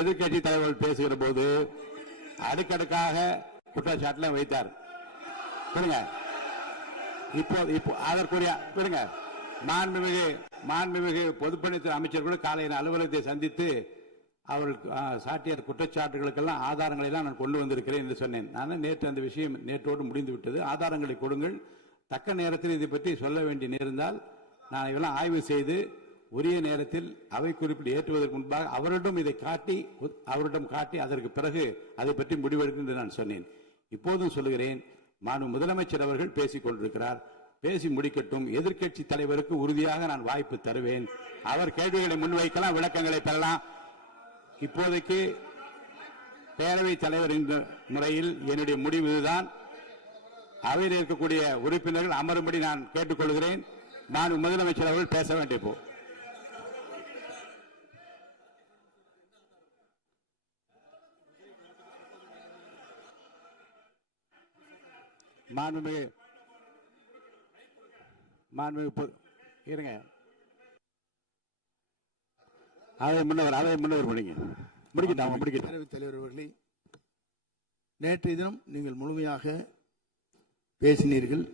எதிர்க்கட்சி தலைவர் பேசுகிற போது அடுக்கடுக்காக குற்றச்சாட்டுல வைத்தார். இப்போ அதற்குரிய மாண்புமிகு பொதுப்பணித்துறை அமைச்சர்கள் காலையில் அலுவலகத்தை சந்தித்து அவர்கள் சாட்டிய குற்றச்சாட்டுகளுக்கெல்லாம் ஆதாரங்களை எல்லாம் நான் கொண்டு வந்திருக்கிறேன் என்று சொன்னேன். நான் நேற்று அந்த விஷயம் நேற்றோடு முடிந்து விட்டது. ஆதாரங்களை கொடுங்கள். தக்க நேரத்தில் இதை பற்றி சொல்ல வேண்டிய நேர்ந்தால் நான் இதெல்லாம் ஆய்வு செய்து உரிய நேரத்தில் அவை குறிப்பிட்டு ஏற்றுவதற்கு முன்பாக அவரிடம் காட்டி அதற்கு பிறகு அதை பற்றி முடிவெடுக்கும் என்று நான் சொன்னேன். இப்போதும் சொல்லுகிறேன், முதலமைச்சர் அவர்கள் பேசிக் கொண்டிருக்கிறார். பேசி முடிக்கட்டும். எதிர்க்கட்சி தலைவருக்கு உறுதியாக நான் வாய்ப்பு தருவேன். அவர் கேள்விகளை முன்வைக்கலாம், விளக்கங்களை பெறலாம். இப்போதைக்கு பேரவைத் தலைவர் என்ற முறையில் என்னுடைய முடிவு இதுதான். அவையில் இருக்கக்கூடிய உறுப்பினர்கள் அமரும்படி நான் கேட்டுக்கொள்கிறேன். நான் முதலமைச்சர் அவர்கள் பேச வேண்டிய போ இருங்க. அதை முன்னவர் பேரவைத் தலைவர் அவர்களே, நேற்றைய தினம் நீங்கள் முழுமையாக பேசினீர்கள்.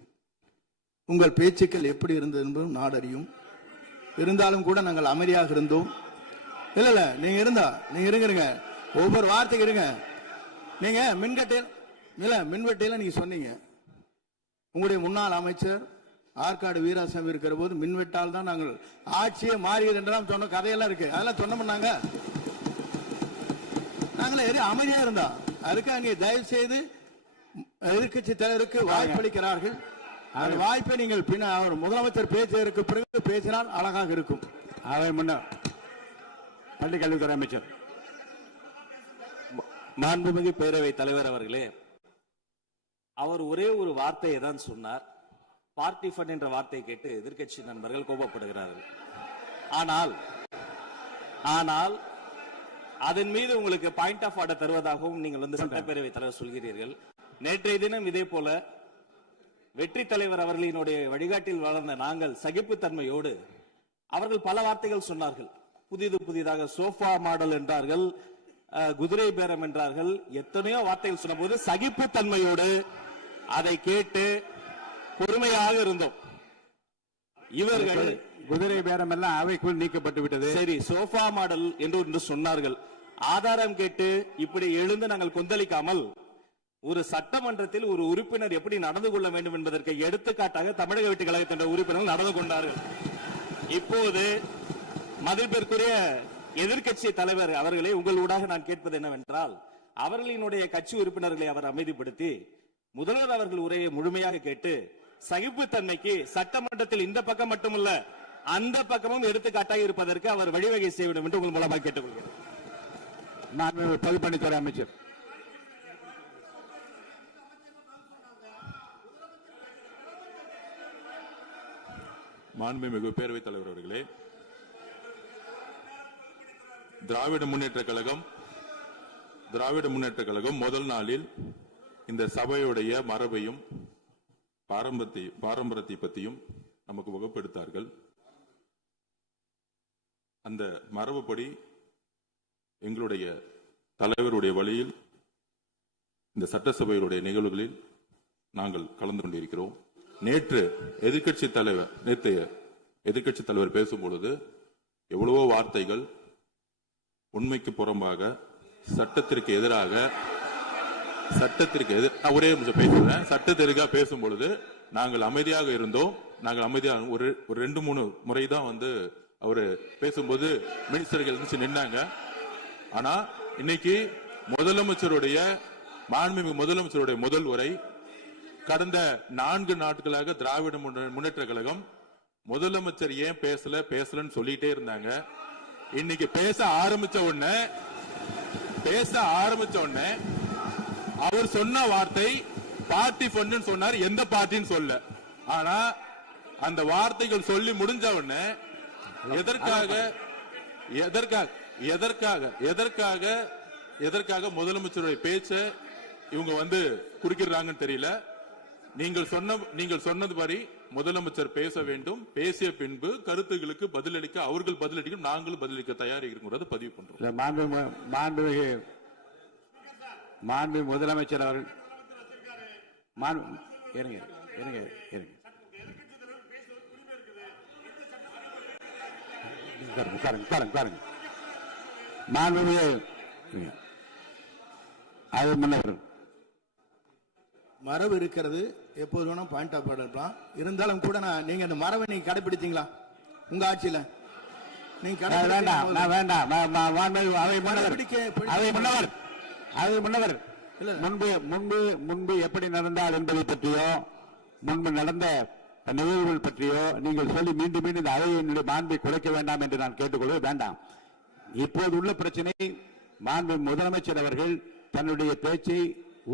உங்கள் பேச்சுக்கள் எப்படி இருந்தது என்பதும் நாடு அறியும். இருந்தாலும் கூட நாங்கள் அமைதியாக இருந்தோம். இல்ல நீங்க இருங்க. ஒவ்வொரு வார்த்தைக்கு இருங்க. நீங்க மின்வெட்டையில நீங்க சொன்னீங்க. உங்களுடைய முன்னாள் அமைச்சர் ஆற்காடு வீராசாமி இருக்கிற போது மின்வெட்டால் தான் நாங்கள் ஆட்சியே மாறியது என்றெல்லாம் சொன்ன கதையெல்லாம் இருக்கு. அதெல்லாம் சொன்னோம்னாங்க. நாங்களே அமைதியா இருந்தா அதுக்காக நீங்க தயவு செய்து எதிர்க்கட்சி தலைவருக்கு வாய்ப்பளிக்கிறார்கள். அந்த வாய்ப்பை நீங்கள் அவர் முதலமைச்சர் பேசியதற்கு பிறகு பேசினால் அழகாக இருக்கும். அதை முன்ன பள்ளிக்கல்வித்துறை அமைச்சர் மாண்புமிகு பேரவைத் தலைவர் அவர்களே, அவர் ஒரே ஒரு வார்த்தையை தான் சொன்னார். பார்ட்டி ஃபண்ட் என்ற வார்த்தையை கேட்டு எதிர்க்கட்சி நண்பர்கள் கோபப்படுகிறார்கள். ஆனால் அதன் மீது உங்களுக்கு பாயிண்ட் ஆஃப் ஆர்டர் தருவதாகவும் நீங்கள் சட்டப்பேரவைத் தலைவர் சொல்கிறீர்கள். நேற்றைய தினம் இதே போல வெற்றி தலைவர் அவர்களினுடைய வழிகாட்டில் வளர்ந்த நாங்கள் சகிப்புத்தன்மையோடு அவர்கள் பல வார்த்தைகள் சொன்னார்கள். புதிதாக சோஃபா மாடல் என்றார்கள், குதிரை பேரம் என்றார்கள், எத்தனையோ வார்த்தைகள் சொன்ன போது சகிப்புத்தன்மையோடு அதை கேட்டு பொறுமையாக இருந்தோம். இவர்கள் குதிரை பேரம் எல்லாம் அவைக்குள் நீக்கப்பட்டு விட்டது. சரி, சோஃபா மாடல் என்று சொன்னார்கள். ஆதாரம் கேட்டு இப்படி எழுந்து நாங்கள் கொந்தளிக்காமல் ஒரு சட்டமன்றத்தில் ஒரு உறுப்பினர் எப்படி நடந்து கொள்ள வேண்டும் என்பதற்கு எடுத்துக்காட்டாக தமிழக வெற்றி கழகத்தின் உறுப்பினர்கள் நடந்து கொண்டார்கள். இப்போது மதிப்பிற்குரிய எதிர்க்கட்சி தலைவர் அவர்களை உங்களூடாக நான் கேட்பது என்னவென்றால், அவர்களினுடைய கட்சி உறுப்பினர்களை அவர் அமைதிப்படுத்தி முதல்வர் அவர்கள் உரையை முழுமையாக கேட்டு சகிப்புத்தன்மைக்கு சட்டமன்றத்தில் இந்த பக்கம் மட்டுமல்ல அந்த பக்கமும் எடுத்துக்காட்டாக இருப்பதற்கு அவர் வழிவகை செய்ய வேண்டும் என்று உங்கள் மூலமாக கேட்டுக்கொள்கிறேன். பொதுப்பணித்துறை அமைச்சர் மாண்புமிகு பேரவைத் தலைவர் அவர்களே, திராவிட முன்னேற்ற கழகம் முதல் நாளில் இந்த சபையுடைய மரபையும் பாரம்பரியத்தை பற்றியும் நமக்கு வகுப்படுத்தார்கள். அந்த மரபுப்படி எங்களுடைய தலைவருடைய வழியில் இந்த சட்டசபையுடைய நிகழ்வுகளில் நாங்கள் கலந்து கொண்டிருக்கிறோம். நேற்று எதிர்க்கட்சி தலைவர் பேசும்பொழுது எவ்வளவோ வார்த்தைகள் உண்மைக்கு புறம்பாக சட்டத்திற்கு எதிராக ஒரே நிமிஷம் பேசுறேன். சட்டத்திற்காக பேசும் பொழுது நாங்கள் அமைதியாக இருந்தோம். ஒரு 2-3 முறை தான் அவரு பேசும்போது மினிஸ்டர்கள் நின்னாங்க. ஆனா இன்னைக்கு மாண்புமிகு முதலமைச்சருடைய முதல் உரை கடந்த 4 நாட்களாக திராவிட முன்னேற்ற கழகம் முதலமைச்சர் ஏன் பேசலன்னு சொல்லிட்டே இருந்தாங்க. இன்னைக்கு பேச ஆரம்பிச்ச உடனே அவர் சொன்ன வார்த்தை பார்ட்டி ஃபண்ட் சொன்னார். எந்த பார்ட்டின்னு சொல்ல. ஆனா அந்த வார்த்தைகள் சொல்லி முடிஞ்ச உடனே எதற்காக முதலமைச்சருடைய பேச்சை இவங்க குறுக்கிறாங்கன்னு தெரியல. நீங்கள் சொன்னது மாதிரி முதலமைச்சர் பேச வேண்டும். பேசிய பின்பு கருத்துகளுக்கு பதிலளிக்க அவர்கள் பதிலளிக்கும், நாங்களும் பதிலளிக்க தயாராக இருக்கிறது பதிவு பண்றோம். மாண்புமிகு முதலமைச்சர் அவர்கள் மரபு இருக்கிறது, எப்போது வேணும் பாயிண்ட் ஆஃப் ஆர்டர் இருக்கலாம். இருந்தாலும் கூட நீங்க அந்த மரபை நீங்க கடைபிடித்தீங்களா உங்க ஆட்சியில? நீங்க முன்பு எப்படி நடந்தால் என்பதை பற்றியோ முன்பு நடந்த நிகழ்வுகள் பற்றியோ நீங்கள் சொல்லி மீண்டும் இந்த அவையினுடைய மாண்பை குறைக்க வேண்டாம் என்று நான் கேட்டுக்கொள்ள வேண்டாம். இப்போது உள்ள பிரச்சனை மாண்பு முதலமைச்சர் அவர்கள் தன்னுடைய பேச்சை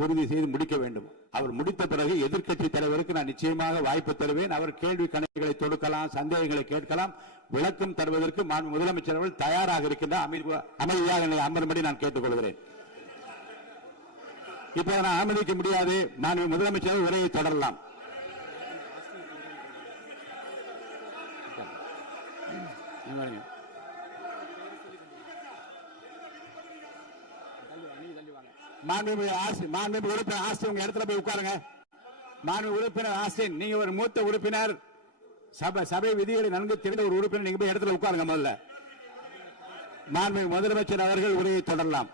உறுதி செய்து முடிக்க வேண்டும். அவர் முடித்த பிறகு எதிர்க்கட்சி தலைவருக்கு நான் நிச்சயமாக வாய்ப்பு தருவேன். அவர் கேள்வி கணைகளை தொடுக்கலாம், சந்தேகங்களை கேட்கலாம், விளக்கம் தருவதற்கு மாண்பு முதலமைச்சர் அவர்கள் தயாராக இருக்கின்றார். அமைதியாக அமரும்படி நான் கேட்டுக்கொள்கிறேன். இப்ப நான் அனுமதிக்க முடியாது. மாண்பு முதலமைச்சர் உரையை தொடரலாம். மாண்புமிகு உறுப்பினர் ஆஸ்டின் உங்க இடத்துல போய் உட்காருங்க. மாண்புமிகு உறுப்பினர் ஆஸ்டின், நீங்க ஒரு மூத்த உறுப்பினர், சபை விதிகளை நன்கு தெரிந்த ஒரு உறுப்பினர், நீங்க போய் இடத்துல உட்காருங்க. முதல்ல மாண்புமிகு முதலமைச்சர் அவர்கள் உரையை தொடரலாம்.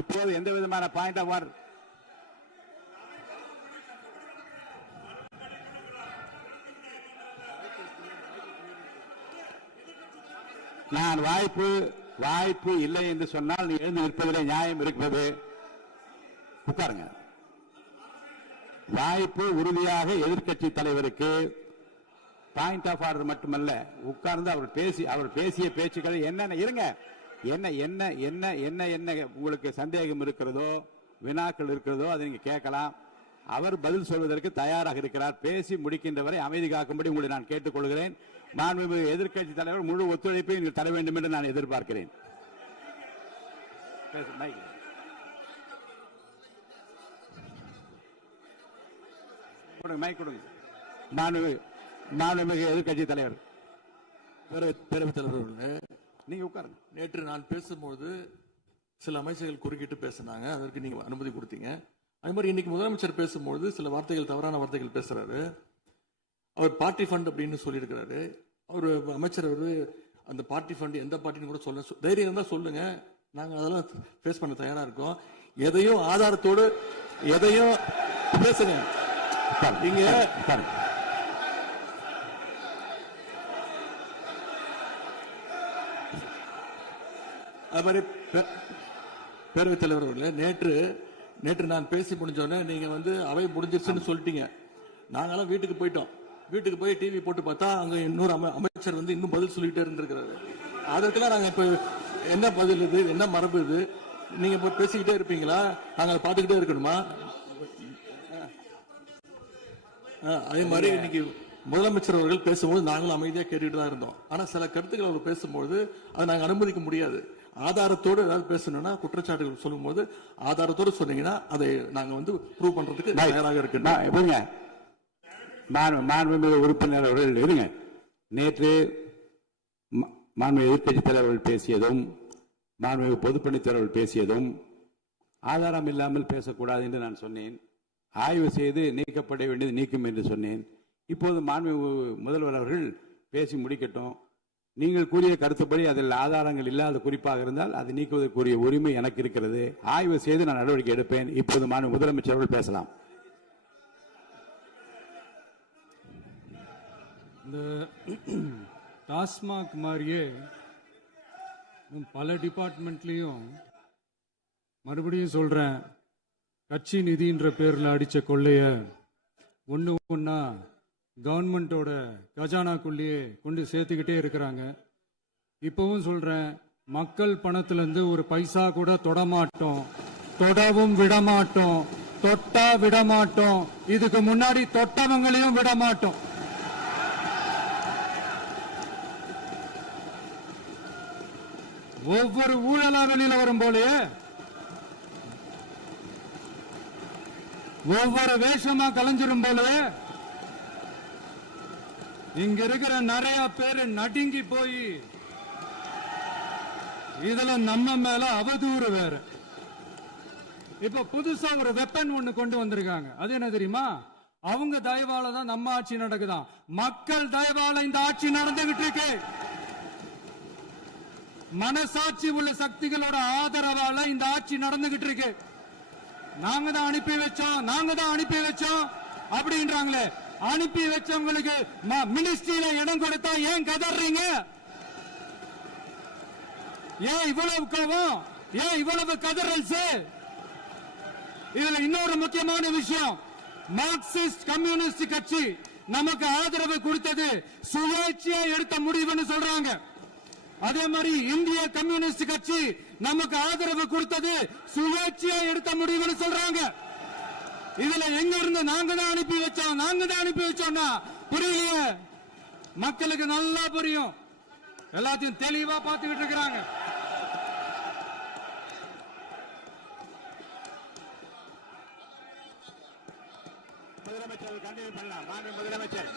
இப்போது எந்த விதமான பாயிண்ட் ஆஃப் ஆர்டர் நான் வாய்ப்பு இல்லை என்று சொன்னால் நீ எழுந்து நிற்பதிலே நியாயம் இருக்கிறது. உட்காருங்க. வாய்ப்பு உறுதியாக எதிர்க்கட்சி தலைவருக்கு பாயிண்ட் ஆஃப் ஆர்டர் மட்டுமல்ல, உட்கார்ந்து அவர் பேசிய பேச்சுக்கள் என்னென்ன இருங்க, என்ன உங்களுக்கு சந்தேகம் இருக்கிறதோ, வினாக்கள் இருக்கிறதோ அதை நீங்க கேட்கலாம். அவர் பதில் சொல்வதற்கு தயாராக இருக்கிறார். பேசி முடிக்கின்ற வரை அமைதி காக்கும்படி உங்களை நான் கேட்டுக்கொள்கிறேன். மாண்புமிகு எதிர்க்கட்சி தலைவர் முழு ஒத்துழைப்பை நீங்கள் தர வேண்டும் என்று நான் எதிர்பார்க்கிறேன். மாண்புமிகு எதிர்க்கட்சி தலைவர், பேரவைத் தலைவர், நீங்க உட்காருங்க. நேற்று நான் பேசும்போது சில அமைச்சர்கள் குறுக்கிட்டு பேசினாங்க, அதற்கு நீங்க அனுமதி கொடுத்தீங்க. அதே மாதிரி இன்னைக்கு முதலமைச்சர் பேசும்போது சில வார்த்தைகள், தவறான வார்த்தைகள் பேசுறாரு. அவர் பார்ட்டி ஃபண்ட் அப்படின்னு சொல்லியிருக்கிறாரு. அவர் அமைச்சர் அந்த பார்ட்டி ஃபண்ட் எந்த பார்ட்டின்னு கூட சொல்ல தைரியம் இருந்தா சொல்லுங்க, நாங்க அதெல்லாம் ஃபேஸ் பண்ண தயாரா இருக்கோம். எதையும் ஆதாரத்தோடு எதையும் பேசுங்க. நீங்க அது மாதிரி பேரவைத் தலைவர் அவர்களே, நேற்று நான் பேசி முடிஞ்சோடனே நீங்க அவை முடிஞ்சிருச்சுன்னு சொல்லிட்டீங்க. நாங்கெல்லாம் வீட்டுக்கு போயிட்டோம். வீட்டுக்கு போய் டிவி போட்டு பார்த்தா அங்க இன்னொரு அமைச்சர் இன்னும் பதில் சொல்லிட்டே இருந்திருக்கிறாரு. அதற்கெல்லாம் நாங்க இப்ப என்ன பதில் இது, என்ன மரபு இது? நீங்க இப்ப பேசிக்கிட்டே இருப்பீங்களா? நாங்க பார்த்துக்கிட்டே இருக்கணுமா? அதே மாதிரி இன்னைக்கு முதலமைச்சர் அவர்கள் பேசும்போது நாங்களும் அமைதியா கேட்டுட்டு தான் இருந்தோம். ஆனா சில கருத்துக்கள் அவர் பேசும்போது அதை நாங்க அனுமதிக்க முடியாது. ஆதாரத்தோடு ஏதாவது பேசணும்னா, குற்றச்சாட்டுகள் சொல்லும்போது ஆதாரத்தோடு சொன்னீங்கன்னா அதை நாங்க வந்து ப்ரூவ் பண்றதுக்கு தயாராக இருக்கு. மாண்புமிகு உறுப்பினர் அவர்கள் இருங்க. நேற்று மாண்புமிகு எதிர்க்கட்சி தலைவர்கள் பேசியதும் மாண்புமிகு பொதுப்பணித்துறைகள் பேசியதும் ஆதாரம் இல்லாமல் பேசக்கூடாது என்று நான் சொன்னேன். ஆய்வு செய்து நீக்கப்பட வேண்டியது நீக்கும் என்று சொன்னேன். இப்போது மாண்புமிகு முதல்வர் அவர்கள் பேசி முடிக்கட்டும். நீங்கள் கூறிய கருத்துப்படி அதில் ஆதாரங்கள் இல்லாத குறிப்பாக இருந்தால் அது நீக்குவதற்குரிய உரிமை எனக்கு இருக்கிறது. ஆய்வு செய்து நான் நடவடிக்கை எடுப்பேன். இப்போது மாண்புமிகு முதலமைச்சர் அவர்கள் பேசலாம். இந்த டாஸ்மாக் மாதிரியே பல டிபார்ட்மெண்ட்லயும் மறுபடியும் சொல்றேன், கட்சி நிதின்ற பேர்ல அடிச்ச கொள்ளைய ஒன்னா கவர்மெண்டோட கஜானாக்குள்ளேயே கொண்டு சேர்த்துக்கிட்டே இருக்கிறாங்க. இப்பவும் சொல்றேன், மக்கள் பணத்துல இருந்து ஒரு பைசா கூட தொடமாட்டோம், தொடவும் விடமாட்டோம், தொட்டா விடமாட்டோம், இதுக்கு முன்னாடி தொட்டவங்களையும் விடமாட்டோம். ஒவ்வொரு ஊழலா வெளியில வரும் போலே, ஒவ்வொரு வேஷமா கலைஞ்சிரும் போலே இங்க இருக்கிற நிறைய பேரு நடுங்கி போய் இதுல நம்ம மேல அவதூறு வேற. இப்ப புதுசா ஒரு வெப்பன் ஒண்ணு கொண்டு வந்திருக்காங்க. அது என்ன தெரியுமா? அவங்க தயவால தான் நம்ம ஆட்சி நடக்குதாம். மக்கள் தயவால இந்த ஆட்சி நடந்துகிட்டு இருக்கு. மனசாட்சி உள்ள சக்திகளோட ஆதரவால இந்த ஆட்சி நடந்துகிட்டு இருக்கு. நாங்க தான் அனுப்பி வச்சோம் அப்படின்றாங்களே. அனுப்பி வச்சவங்களுக்கு மினிஸ்ட்ரியில இடம் கொடுத்தா ஏன் கதறீங்க? ஏன் இவ்வளவு கோபம்? ஏன் இவ்வளவு கதறல்ஸ்? இதுல இன்னொரு முக்கியமான விஷயம், மார்க்சிஸ்ட் கம்யூனிஸ்ட் கட்சி நமக்கு ஆதரவு கொடுத்தது சுயேட்சையா எடுத்த முடிவுன்னு சொல்றாங்க. அதே மாதிரி இந்திய கம்யூனிஸ்ட் கட்சி நமக்கு ஆதரவு கொடுத்தது சுயேட்சையா எடுத்த முடிவுன்னு சொல்றாங்க. இதுல எங்க இருந்து நாங்க தான் அனுப்பி வச்சோம்னா புரியலையே. மக்களுக்கு நல்லா புரியும், எல்லாத்தையும் தெளிவா பார்த்துக்கிட்டு இருக்கிறாங்க. முதலமைச்சர் கண்டினியூ பண்ணலாம். முதலமைச்சர்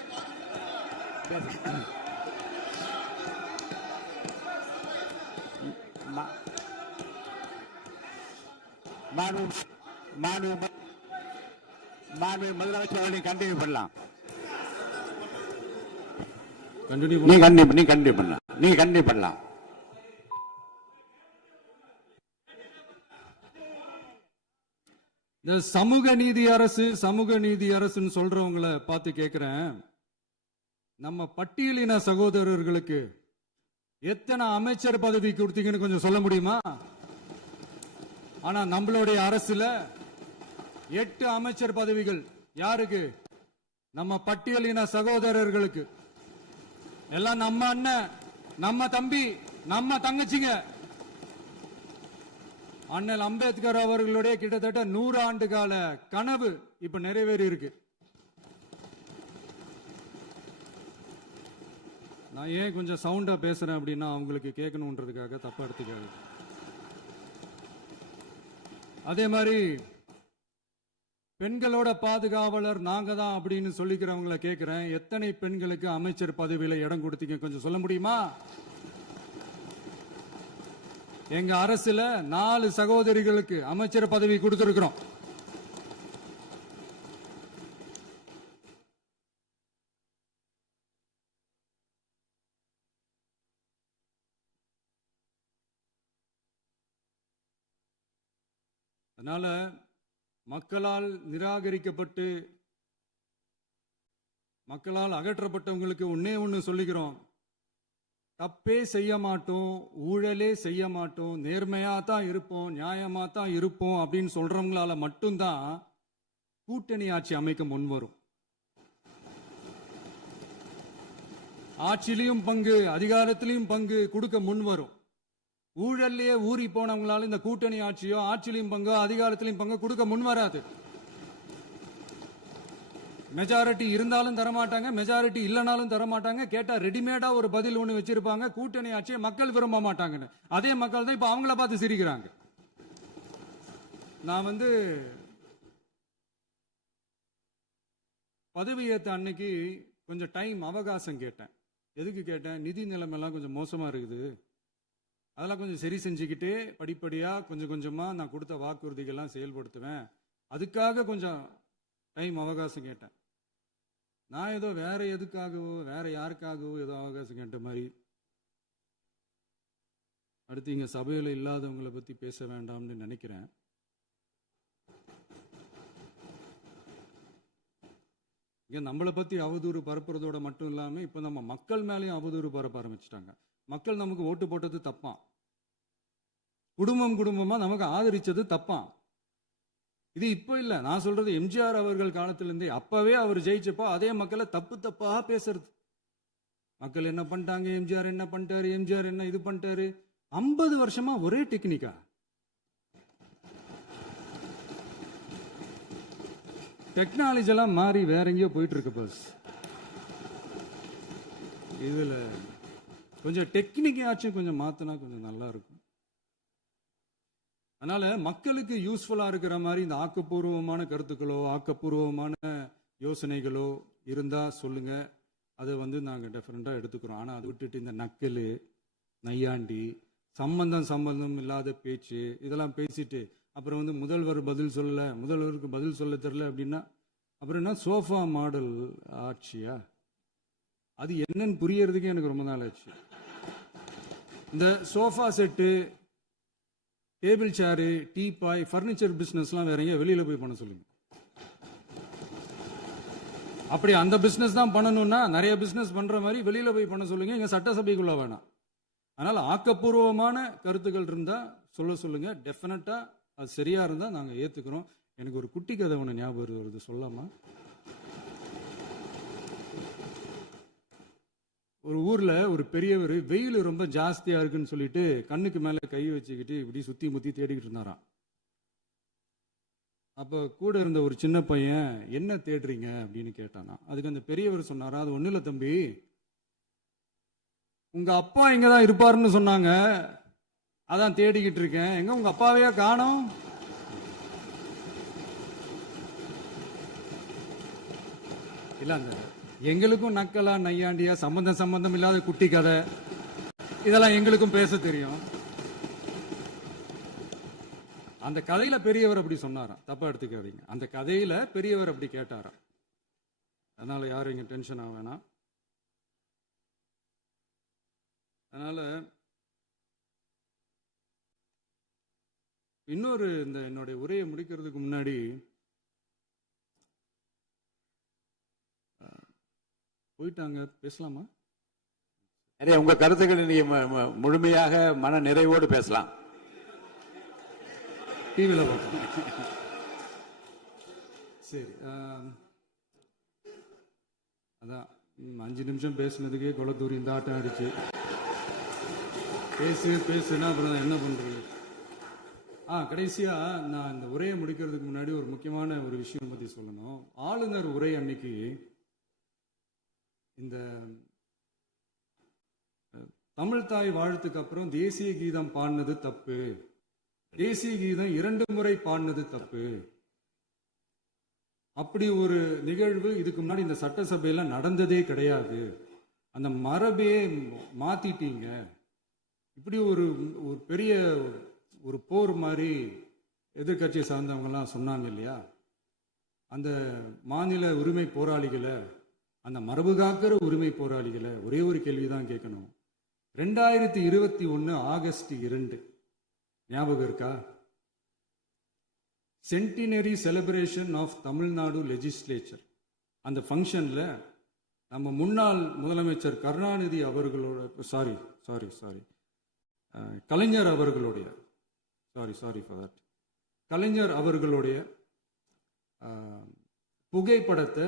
முதலமைச்சர் கண்டினியூ பண்ணலாம். நீங்க கண்டினியூ பண்ணலாம். இந்த சமூக நீதி அரசுன்னு சொல்றவங்களை பார்த்து கேட்கிறேன், நம்ம பட்டியலின சகோதரர்களுக்கு எத்தனை அமைச்சர் பதவி கொடுத்தீங்கன்னு கொஞ்சம் சொல்ல முடியுமா? ஆனா நம்மளுடைய அரசுல 8 அமைச்சர் பதவிகள் யாருக்கு? நம்ம பட்டியலின சகோதரர்களுக்கு. எல்லாம் நம்ம அண்ணன், நம்ம தம்பி, நம்ம தங்கச்சிங்க. அண்ணல் அம்பேத்கர் அவர்களுடைய கிட்டத்தட்ட 100 ஆண்டு கால கனவு இப்ப நிறைவேறி இருக்கு. நான் ஏன் கொஞ்சம் சவுண்டா பேசுறேன் அப்படின்னா அவங்களுக்கு கேட்கணுன்றதுக்காக தப்பா எடுத்துக்காது. அதே மாதிரி பெண்களோட பாதுகாவலர் நாங்க தான் அப்படின்னு சொல்லிக்கிறவங்களை கேட்கிறேன், எத்தனை பெண்களுக்கு அமைச்சர் பதவியில இடம் கொடுத்தீங்க கொஞ்சம் சொல்ல முடியுமா? எங்க அரசுல 4 சகோதரிகளுக்கு அமைச்சர் பதவி கொடுத்திருக்கிறோம். அதனால மக்களால் நிராகரிக்கப்பட்டு மக்களால் அகற்றப்பட்டவங்களுக்கு ஒண்ணு சொல்லிக்கிறோம், தப்பே செய்ய மாட்டோம், ஊழலே செய்ய மாட்டோம், நேர்மையா தான் இருப்போம், நியாயமா தான் இருப்போம் அப்படின்னு சொல்றவங்களால மட்டும்தான் கூட்டணி ஆட்சி அமைக்க முன்வரும். ஆட்சியிலையும் பங்கு, அதிகாரத்திலையும் பங்கு கொடுக்க முன்வரும். ஊழல்லையே ஊறி போனவங்களால இந்த கூட்டணி ஆட்சியோ ஆட்சியிலையும் பங்கோ அதிகாரத்திலையும் பங்கோ கொடுக்க முன்வராது. மெஜாரிட்டி இருந்தாலும் தரமாட்டாங்க, மெஜாரிட்டி இல்லைனாலும் தரமாட்டாங்க. கேட்டா ரெடிமேடா ஒரு பதில் ஒண்ணு வச்சிருப்பாங்க, கூட்டணி ஆட்சியை மக்கள் விரும்ப மாட்டாங்கன்னு. அதே மக்கள் தான் இப்ப அவங்கள பார்த்து சிரிக்கிறாங்க. நான் பதவியேற்ற அன்னைக்கு கொஞ்சம் டைம் அவகாசம் கேட்டேன். எதுக்கு கேட்டேன்? நிதி நிலைமைலாம் கொஞ்சம் மோசமா இருக்குது, அதெல்லாம் கொஞ்சம் சரி செஞ்சுக்கிட்டு படிப்படியா கொஞ்சம் கொஞ்சமா நான் கொடுத்த வாக்குறுதிகள்லாம் செயல்படுத்துவேன், அதுக்காக கொஞ்சம் டைம் அவகாசம் கேட்டேன். நான் ஏதோ வேற எதுக்காகவோ வேற யாருக்காகவோ ஏதோ அவகாசம் கேட்ட மாதிரி. அடுத்து இங்க சபையில இல்லாதவங்களை பத்தி பேச வேண்டாம்னு நினைக்கிறேன். இங்க நம்மளை பத்தி அவதூறு பரப்புறதோட மட்டும் இல்லாம இப்ப நம்ம மக்கள் மேலேயும் அவதூறு பரப்ப ஆரம்பிச்சிட்டாங்க. மக்கள் நமக்கு ஓட்டு போட்டது தப்பான், குடும்பம் குடும்பமா நமக்கு ஆதரிச்சது தப்பான். இது இப்ப இல்ல, நான் சொல்றது எம்ஜிஆர் அவர்கள் காலத்திலிருந்தே. அப்பவே அவர் ஜெயிச்சப்போ அதே மக்களை தப்பு தப்பா பேசுறது. மக்கள் என்ன பண்ணிட்டாங்க, எம்ஜிஆர் என்ன பண்ணிட்டாரு, எம்ஜிஆர் என்ன இது பண்ணிட்டாரு. 50 வருஷமா ஒரே டெக்னிக்கா. டெக்னாலஜி எல்லாம் மாறி வேற எங்கேயோ போயிட்டு இருக்கு பஸ். இதுல கொஞ்சம் டெக்னிக்காச்சும் கொஞ்சம் மாத்தினா கொஞ்சம் நல்லா இருக்கும். அதனால மக்களுக்கு யூஸ்ஃபுல்லா இருக்கிற மாதிரி இந்த ஆக்கப்பூர்வமான கருத்துக்களோ ஆக்கப்பூர்வமான யோசனைகளோ இருந்தா சொல்லுங்க, அதை நாங்க டெஃபரெண்டா எடுத்துக்கிறோம். ஆனா அதை விட்டுட்டு இந்த நக்கல் நையாண்டி சம்பந்தம் இல்லாத பேச்சு இதெல்லாம் பேசிட்டு அப்புறம் முதல்வர் பதில் சொல்லல, முதல்வருக்கு பதில் சொல்ல தெரியல அப்படின்னா அப்புறம் என்ன சோஃபா மாடல் ஆட்சியா? அது என்னன்னு புரியறதுக்கு எனக்கு ரொம்ப நாள் ஆச்சு. இந்த sofa set, table chair, teapoy, furniture பிசினஸ்லாம் வேற எங்க வெளியில போய் பண்ண சொல்லுங்க. அப்படி அந்த பிசினஸ் தான் பண்ணணும்னா நிறைய பிசினஸ் பண்ற மாதிரி வெளியில போய் பண்ண சொல்லுங்க, இங்க சட்டசபைக்குள்ள வேணாம். அதனால ஆக்கப்பூர்வமான கருத்துக்கள் இருந்தா சொல்லுங்க, டெஃபினட்டா அது சரியா இருந்தா நாங்க ஏத்துக்கிறோம். எனக்கு ஒரு குட்டி கதை ஒன்று ஞாபகம் வருது, சொல்லாமா? ஒரு ஊர்ல ஒரு பெரியவர் வெயில் ரொம்ப ஜாஸ்தியா இருக்குன்னு சொல்லிட்டு கண்ணுக்கு மேல கை வச்சுக்கிட்டு இப்படி சுத்தி முத்தி தேடிக்கிட்டு இருந்தாராம். அப்ப கூட இருந்த ஒரு சின்ன பையன் என்ன தேடுறீங்க அப்படின்னு கேட்டானா. அதுக்கு அந்த பெரியவர் சொன்னாரா, அது ஒண்ணு இல்ல தம்பி, உங்க அப்பா இங்கதான் இருப்பாருன்னு சொன்னாங்க, அதான் தேடிக்கிட்டு இருக்கேன், எங்க உங்க அப்பாவையா காணோம்? இல்ல அந்த எங்களுக்கும் நக்கலா நையாண்டியா சம்பந்தம் இல்லாத குட்டி கதை இதெல்லாம் எங்களுக்கும் பேச தெரியும். அந்த கதையில பெரியவர் அப்படி சொன்னாராம், தப்பா எடுத்துக்காதீங்க. அந்த கதையில பெரியவர் அப்படி கேட்டாராம். அதனால யாரும் இங்க டென்ஷன் ஆக வேணாம். அதனால இன்னொரு இந்த என்னுடைய உரையை முடிக்கிறதுக்கு முன்னாடி போயிட்டாங்க, பேசலாமா? நிறைய உங்க கருத்துக்களை நீங்க முழுமையாக மன நிறைவோடு பேசலாம். டிவியில சரி. அதான் 5 நிமிஷம் பேசுனதுக்கே கொளத்தூரி இந்த ஆட்டம் ஆயிடுச்சு. பேசுனா அப்புறம் என்ன பண்றது? கடைசியா நான் இந்த உரையை முடிக்கிறதுக்கு முன்னாடி ஒரு முக்கியமான ஒரு விஷயம் பத்தி சொல்லணும். ஆளுநர் உரை அன்னைக்கு இந்த தமிழ் தாய் வாழ்த்துக்கு அப்புறம் தேசிய கீதம் பாடினது தப்பு, தேசிய கீதம் 2 முறை பாடினது தப்பு, அப்படி ஒரு நிகழ்வு இதுக்கு முன்னாடி இந்த சட்டசபையில நடந்ததே கிடையாது, அந்த மரபே மாத்திட்டீங்க, இப்படி ஒரு பெரிய ஒரு போர் மாதிரி எதிர்கட்சியை சார்ந்தவங்கலாம் சொன்னாங்க இல்லையா? அந்த மாநில உரிமை போராளிகளை, அந்த மரபு காக்கிற உரிமை போராளிகளை ஒரே ஒரு கேள்விதான் கேட்கணும். 2021 ஆகஸ்ட் 2 ஞாபகம் இருக்கா? Centenary celebration of Tamil Nadu legislature. அந்த ஃபங்க்ஷன்ல நம்ம முன்னாள் முதலமைச்சர் கருணாநிதி அவர்களோட கலைஞர் அவர்களுடைய கலைஞர் அவர்களுடைய புகைப்படத்தை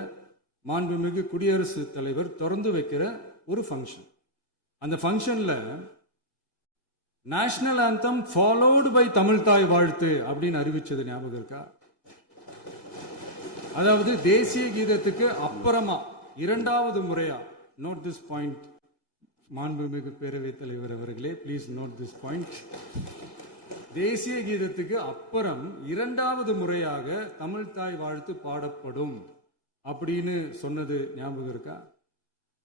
மாண்புமிகு குடியரசுத் தலைவர் திறந்து வைக்கிற ஒரு ஃபங்க்ஷன். அந்த ஃபங்க்ஷன்ல national anthem followed by Tamil Thai Vazhthu அப்படின்னு அறிவிச்சது ஞாபகம் இருக்கா? அதாவது தேசிய கீதத்துக்கு அப்புறமா இரண்டாவது முறையா, நோட் திஸ் பாயிண்ட் மாண்புமிகு பேரவைத் தலைவர் அவர்களே, ப்ளீஸ் நோட் திஸ் பாயிண்ட். தேசிய கீதத்துக்கு அப்புறம் இரண்டாவது முறையாக தமிழ் தாய் வாழ்த்து பாடப்படும் அப்படின்னு சொன்னது ஞாபகம் இருக்கா?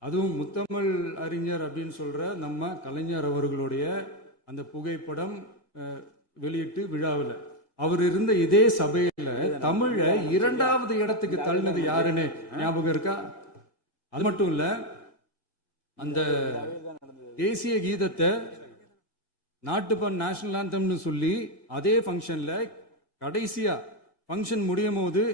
அதுவும் முத்தமிழ் அறிஞர் அப்படின்னு சொல்ற நம்ம கலைஞர் அவர்களுடைய அந்த புகைப்படம் வெளியிட்டு விழாவில் அவர் இருந்த இதே சபையில தமிழ இரண்டாவது இடத்துக்கு தள்ளினது யாருன்னு ஞாபகம் இருக்கா? அது மட்டும் இல்ல, அந்த தேசிய கீதத்தை நாட்டுப்பண் நேஷனல் ஆந்தம்னு சொல்லி அதே ஃபங்க்ஷன்ல கடைசியா ஃபங்க்ஷன் முடியும் போது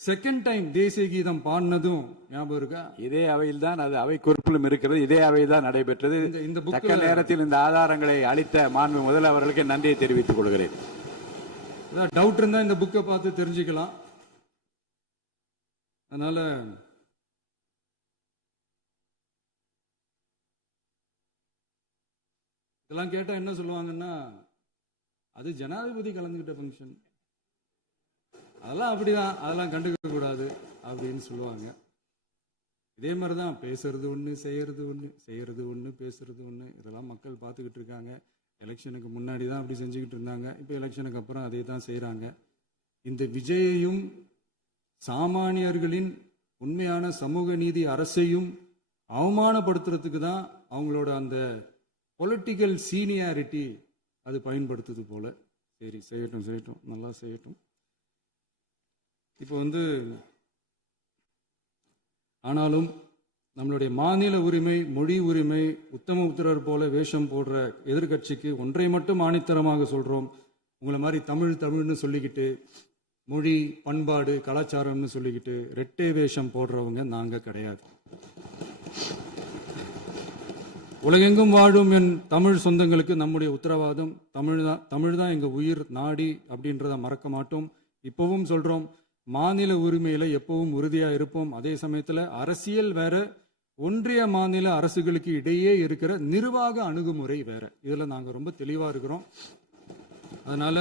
செகண்ட் டைம் தேசிய கீதம் பாடினதும் ஞாபகம் இருக்கா? இதே அவையில் தான், அது அவை குறிப்பிலும் இருக்கிறது, இதே அவையில் தான் நடைபெற்றது. இந்த தக்க நேரத்தில் இந்த ஆதாரங்களை அளித்த மாண்பு முதல் அவர்களுக்கு நன்றியை தெரிவித்துக் கொள்கிறேன். டவுட் இருந்தா இந்த புக்கை பார்த்து தெரிஞ்சுக்கலாம். அதனால இதெல்லாம் கேட்டா என்ன சொல்லுவாங்கன்னா, அது ஜனாதிபதி கலந்துகிட்ட ஃபங்க்ஷன், அதெல்லாம் அப்படிதான், அதெல்லாம் கண்டுக்க கூடாது அப்படின்னு சொல்லுவாங்க. இதே மாதிரிதான் பேசுறது ஒண்ணு, செய்யறது ஒண்ணு, செய்யறது ஒண்ணு, பேசுறது ஒண்ணு. இதெல்லாம் மக்கள் பார்த்துக்கிட்டு இருக்காங்க. எலெக்ஷனுக்கு முன்னாடி தான் அப்படி செஞ்சுக்கிட்டு இருந்தாங்க. இப்போ எலெக்ஷனுக்கு அப்புறம் அதே தான் செய்கிறாங்க. இந்த விஜயையும் சாமானியர்களின் உண்மையான சமூக நீதி அரசையும் அவமானப்படுத்துறதுக்கு தான் அவங்களோட அந்த பொலிட்டிக்கல் சீனியாரிட்டி அது பயன்படுத்துது போல. சரி, செய்யட்டும் செய்யட்டும், நல்லா செய்யட்டும். இப்போ ஆனாலும் நம்மளுடைய மாநில உரிமை, மொழி உரிமை, உத்தம உத்தரர் போல வேஷம் போடுற எதிர்கட்சிக்கு ஒன்றை மட்டும் ஆணித்தரமாக சொல்றோம். உங்களை மாதிரி தமிழ் தமிழ்னு சொல்லிக்கிட்டு, மொழி, பண்பாடு, கலாச்சாரம்னு சொல்லிக்கிட்டு ரெட்டை வேஷம் போடுறவங்க நாங்க கிடையாது. உலகெங்கும் வாழும் என் தமிழ் சொந்தங்களுக்கு நம்முடைய உத்தரவாதம் தமிழ் தான் எங்க உயிர் நாடி அப்படின்றத மறக்க மாட்டோம். இப்பவும் சொல்றோம், மாநில உரிமையில எப்பவும் உறுதியா இருப்போம். அதே சமயத்துல அரசியல் வேற, ஒன்றிய மாநில அரசுகளுக்கு இடையே இருக்கிற நிர்வாக அணுகுமுறை வேற. இதுல நாங்க ரொம்ப தெளிவா இருக்கிறோம். அதனால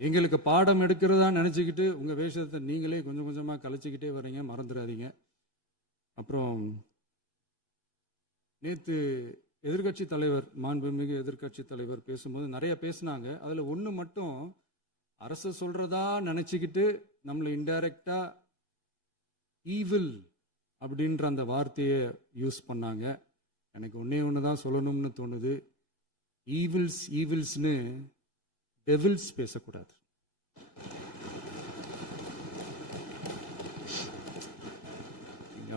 எங்களுக்கு பாடம் எடுக்கிறதா நினைச்சுக்கிட்டு உங்க வேஷத்தை நீங்களே கொஞ்சம் கொஞ்சமா கலைச்சிக்கிட்டே வர்றீங்க, மறந்துடாதீங்க. அப்புறம் நேத்து எதிர்கட்சி தலைவர், மாண்புமிகு எதிர்கட்சி தலைவர் பேசும்போது நிறைய பேசினாங்க. அதுல ஒண்ணு மட்டும், அரசு சொல்றதா நினைச்சுக்கிட்டு நம்மளை இன்டைரக்டா ஈவில் அப்படின்ற அந்த வார்த்தையை யூஸ் பண்ணாங்க. எனக்கு ஒண்ணு தான் சொல்லணும்னு தோணுது. ஈவில்ஸ்னு டெவில்ஸ் பேசக்கூடாது.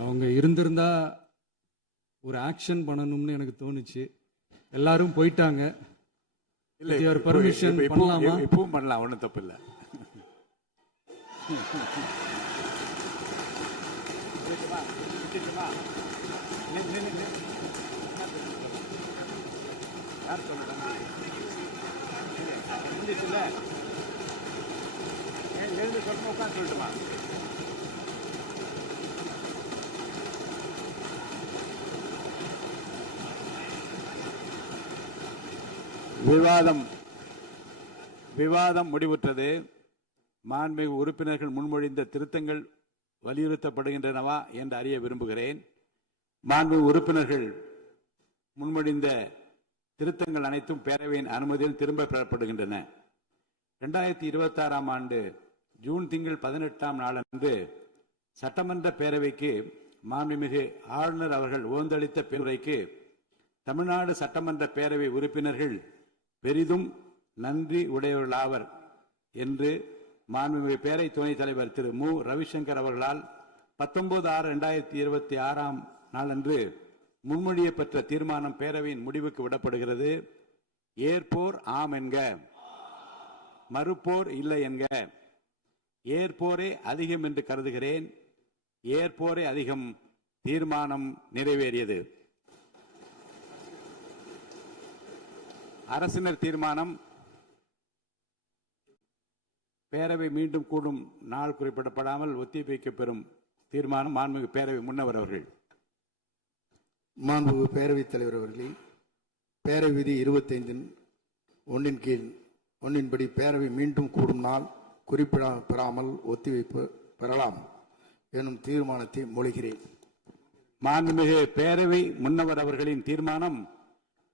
அவங்க இருந்திருந்தா ஒரு ஆக்ஷன் பண்ணணும்னு எனக்கு தோணுச்சு. எல்லாரும் போயிட்டாங்க. பர்மிஷன் பண்ணலாமா? இப்பவும் பண்ணலாம், ஒன்றும் தப்பு இல்லை. விவாதம் முடிவுற்றது. மாண்புமிகு உறுப்பினர்கள் முன்மொழிந்த திருத்தங்கள் வலியுறுத்தப்படுகின்றனவா என்று அறிய விரும்புகிறேன். மாண்புமிகு உறுப்பினர்கள் முன்மொழிந்த திருத்தங்கள் அனைத்தும் பேரவையின் அனுமதியில் திரும்ப பெறப்படுகின்றன. 2026 ஆண்டு ஜூன் திங்கள் 18ஆம் நாளன்று சட்டமன்ற பேரவைக்கு மாண்புமிகு ஆளுநர் அவர்கள் ஓந்தளித்த பெருரைக்கு தமிழ்நாடு சட்டமன்ற பேரவை உறுப்பினர்கள் பெரிதும் நன்றி உடையவர்களாவர் என்று மாண்புமிகு பேரவை துணைத் தலைவர் திரு மு ரவிசங்கர் அவர்களால் 19/6/2026 நாளன்று முன்மொழியப்பட்ட தீர்மானம் பேரவையின் முடிவுக்கு விடப்படுகிறது. ஏற்போர் ஆம் என்க, மறுப்போர் இல்லை என்க. ஏற்போரே அதிகம் என்று கருதுகிறேன். ஏற்போரே அதிகம். தீர்மானம் நிறைவேறியது. அரசினர் தீர்மானம். பேரவை மீண்டும் கூடும் நாள் குறிப்பிடப்படாமல் ஒத்திவைக்கப்பெறும் தீர்மானம். மாண்புமிகு பேரவை முன்னவர் அவர்கள். மாண்புமிகு பேரவைத் தலைவர் அவர்களே, பேரவை விதி 25 1 கீழ் 1 படி பேரவை மீண்டும் கூடும் நாள் பெறாமல் ஒத்திவைப்பு பெறலாம் எனும் தீர்மானத்தை மொழிகிறேன். மாண்புமிகு பேரவை முன்னவர் அவர்களின் தீர்மானம்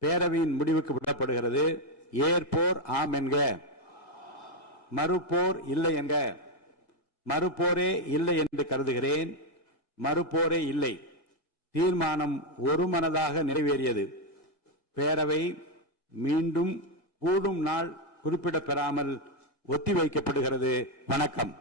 பேரவையின் முடிவுக்கு விடப்படுகிறது. ஏற்போர் ஆம் என்க, மறுப்போர் இல்லை என்க. மறுப்போரே இல்லை என்று கருதுகிறேன். மறுப்போரே இல்லை. தீர்மானம் ஒருமனதாக நிறைவேறியது. பேரவை மீண்டும் கூடும் நாள் குறிப்பிடப்பெறாமல் ஒத்திவைக்கப்படுகிறது. வணக்கம்.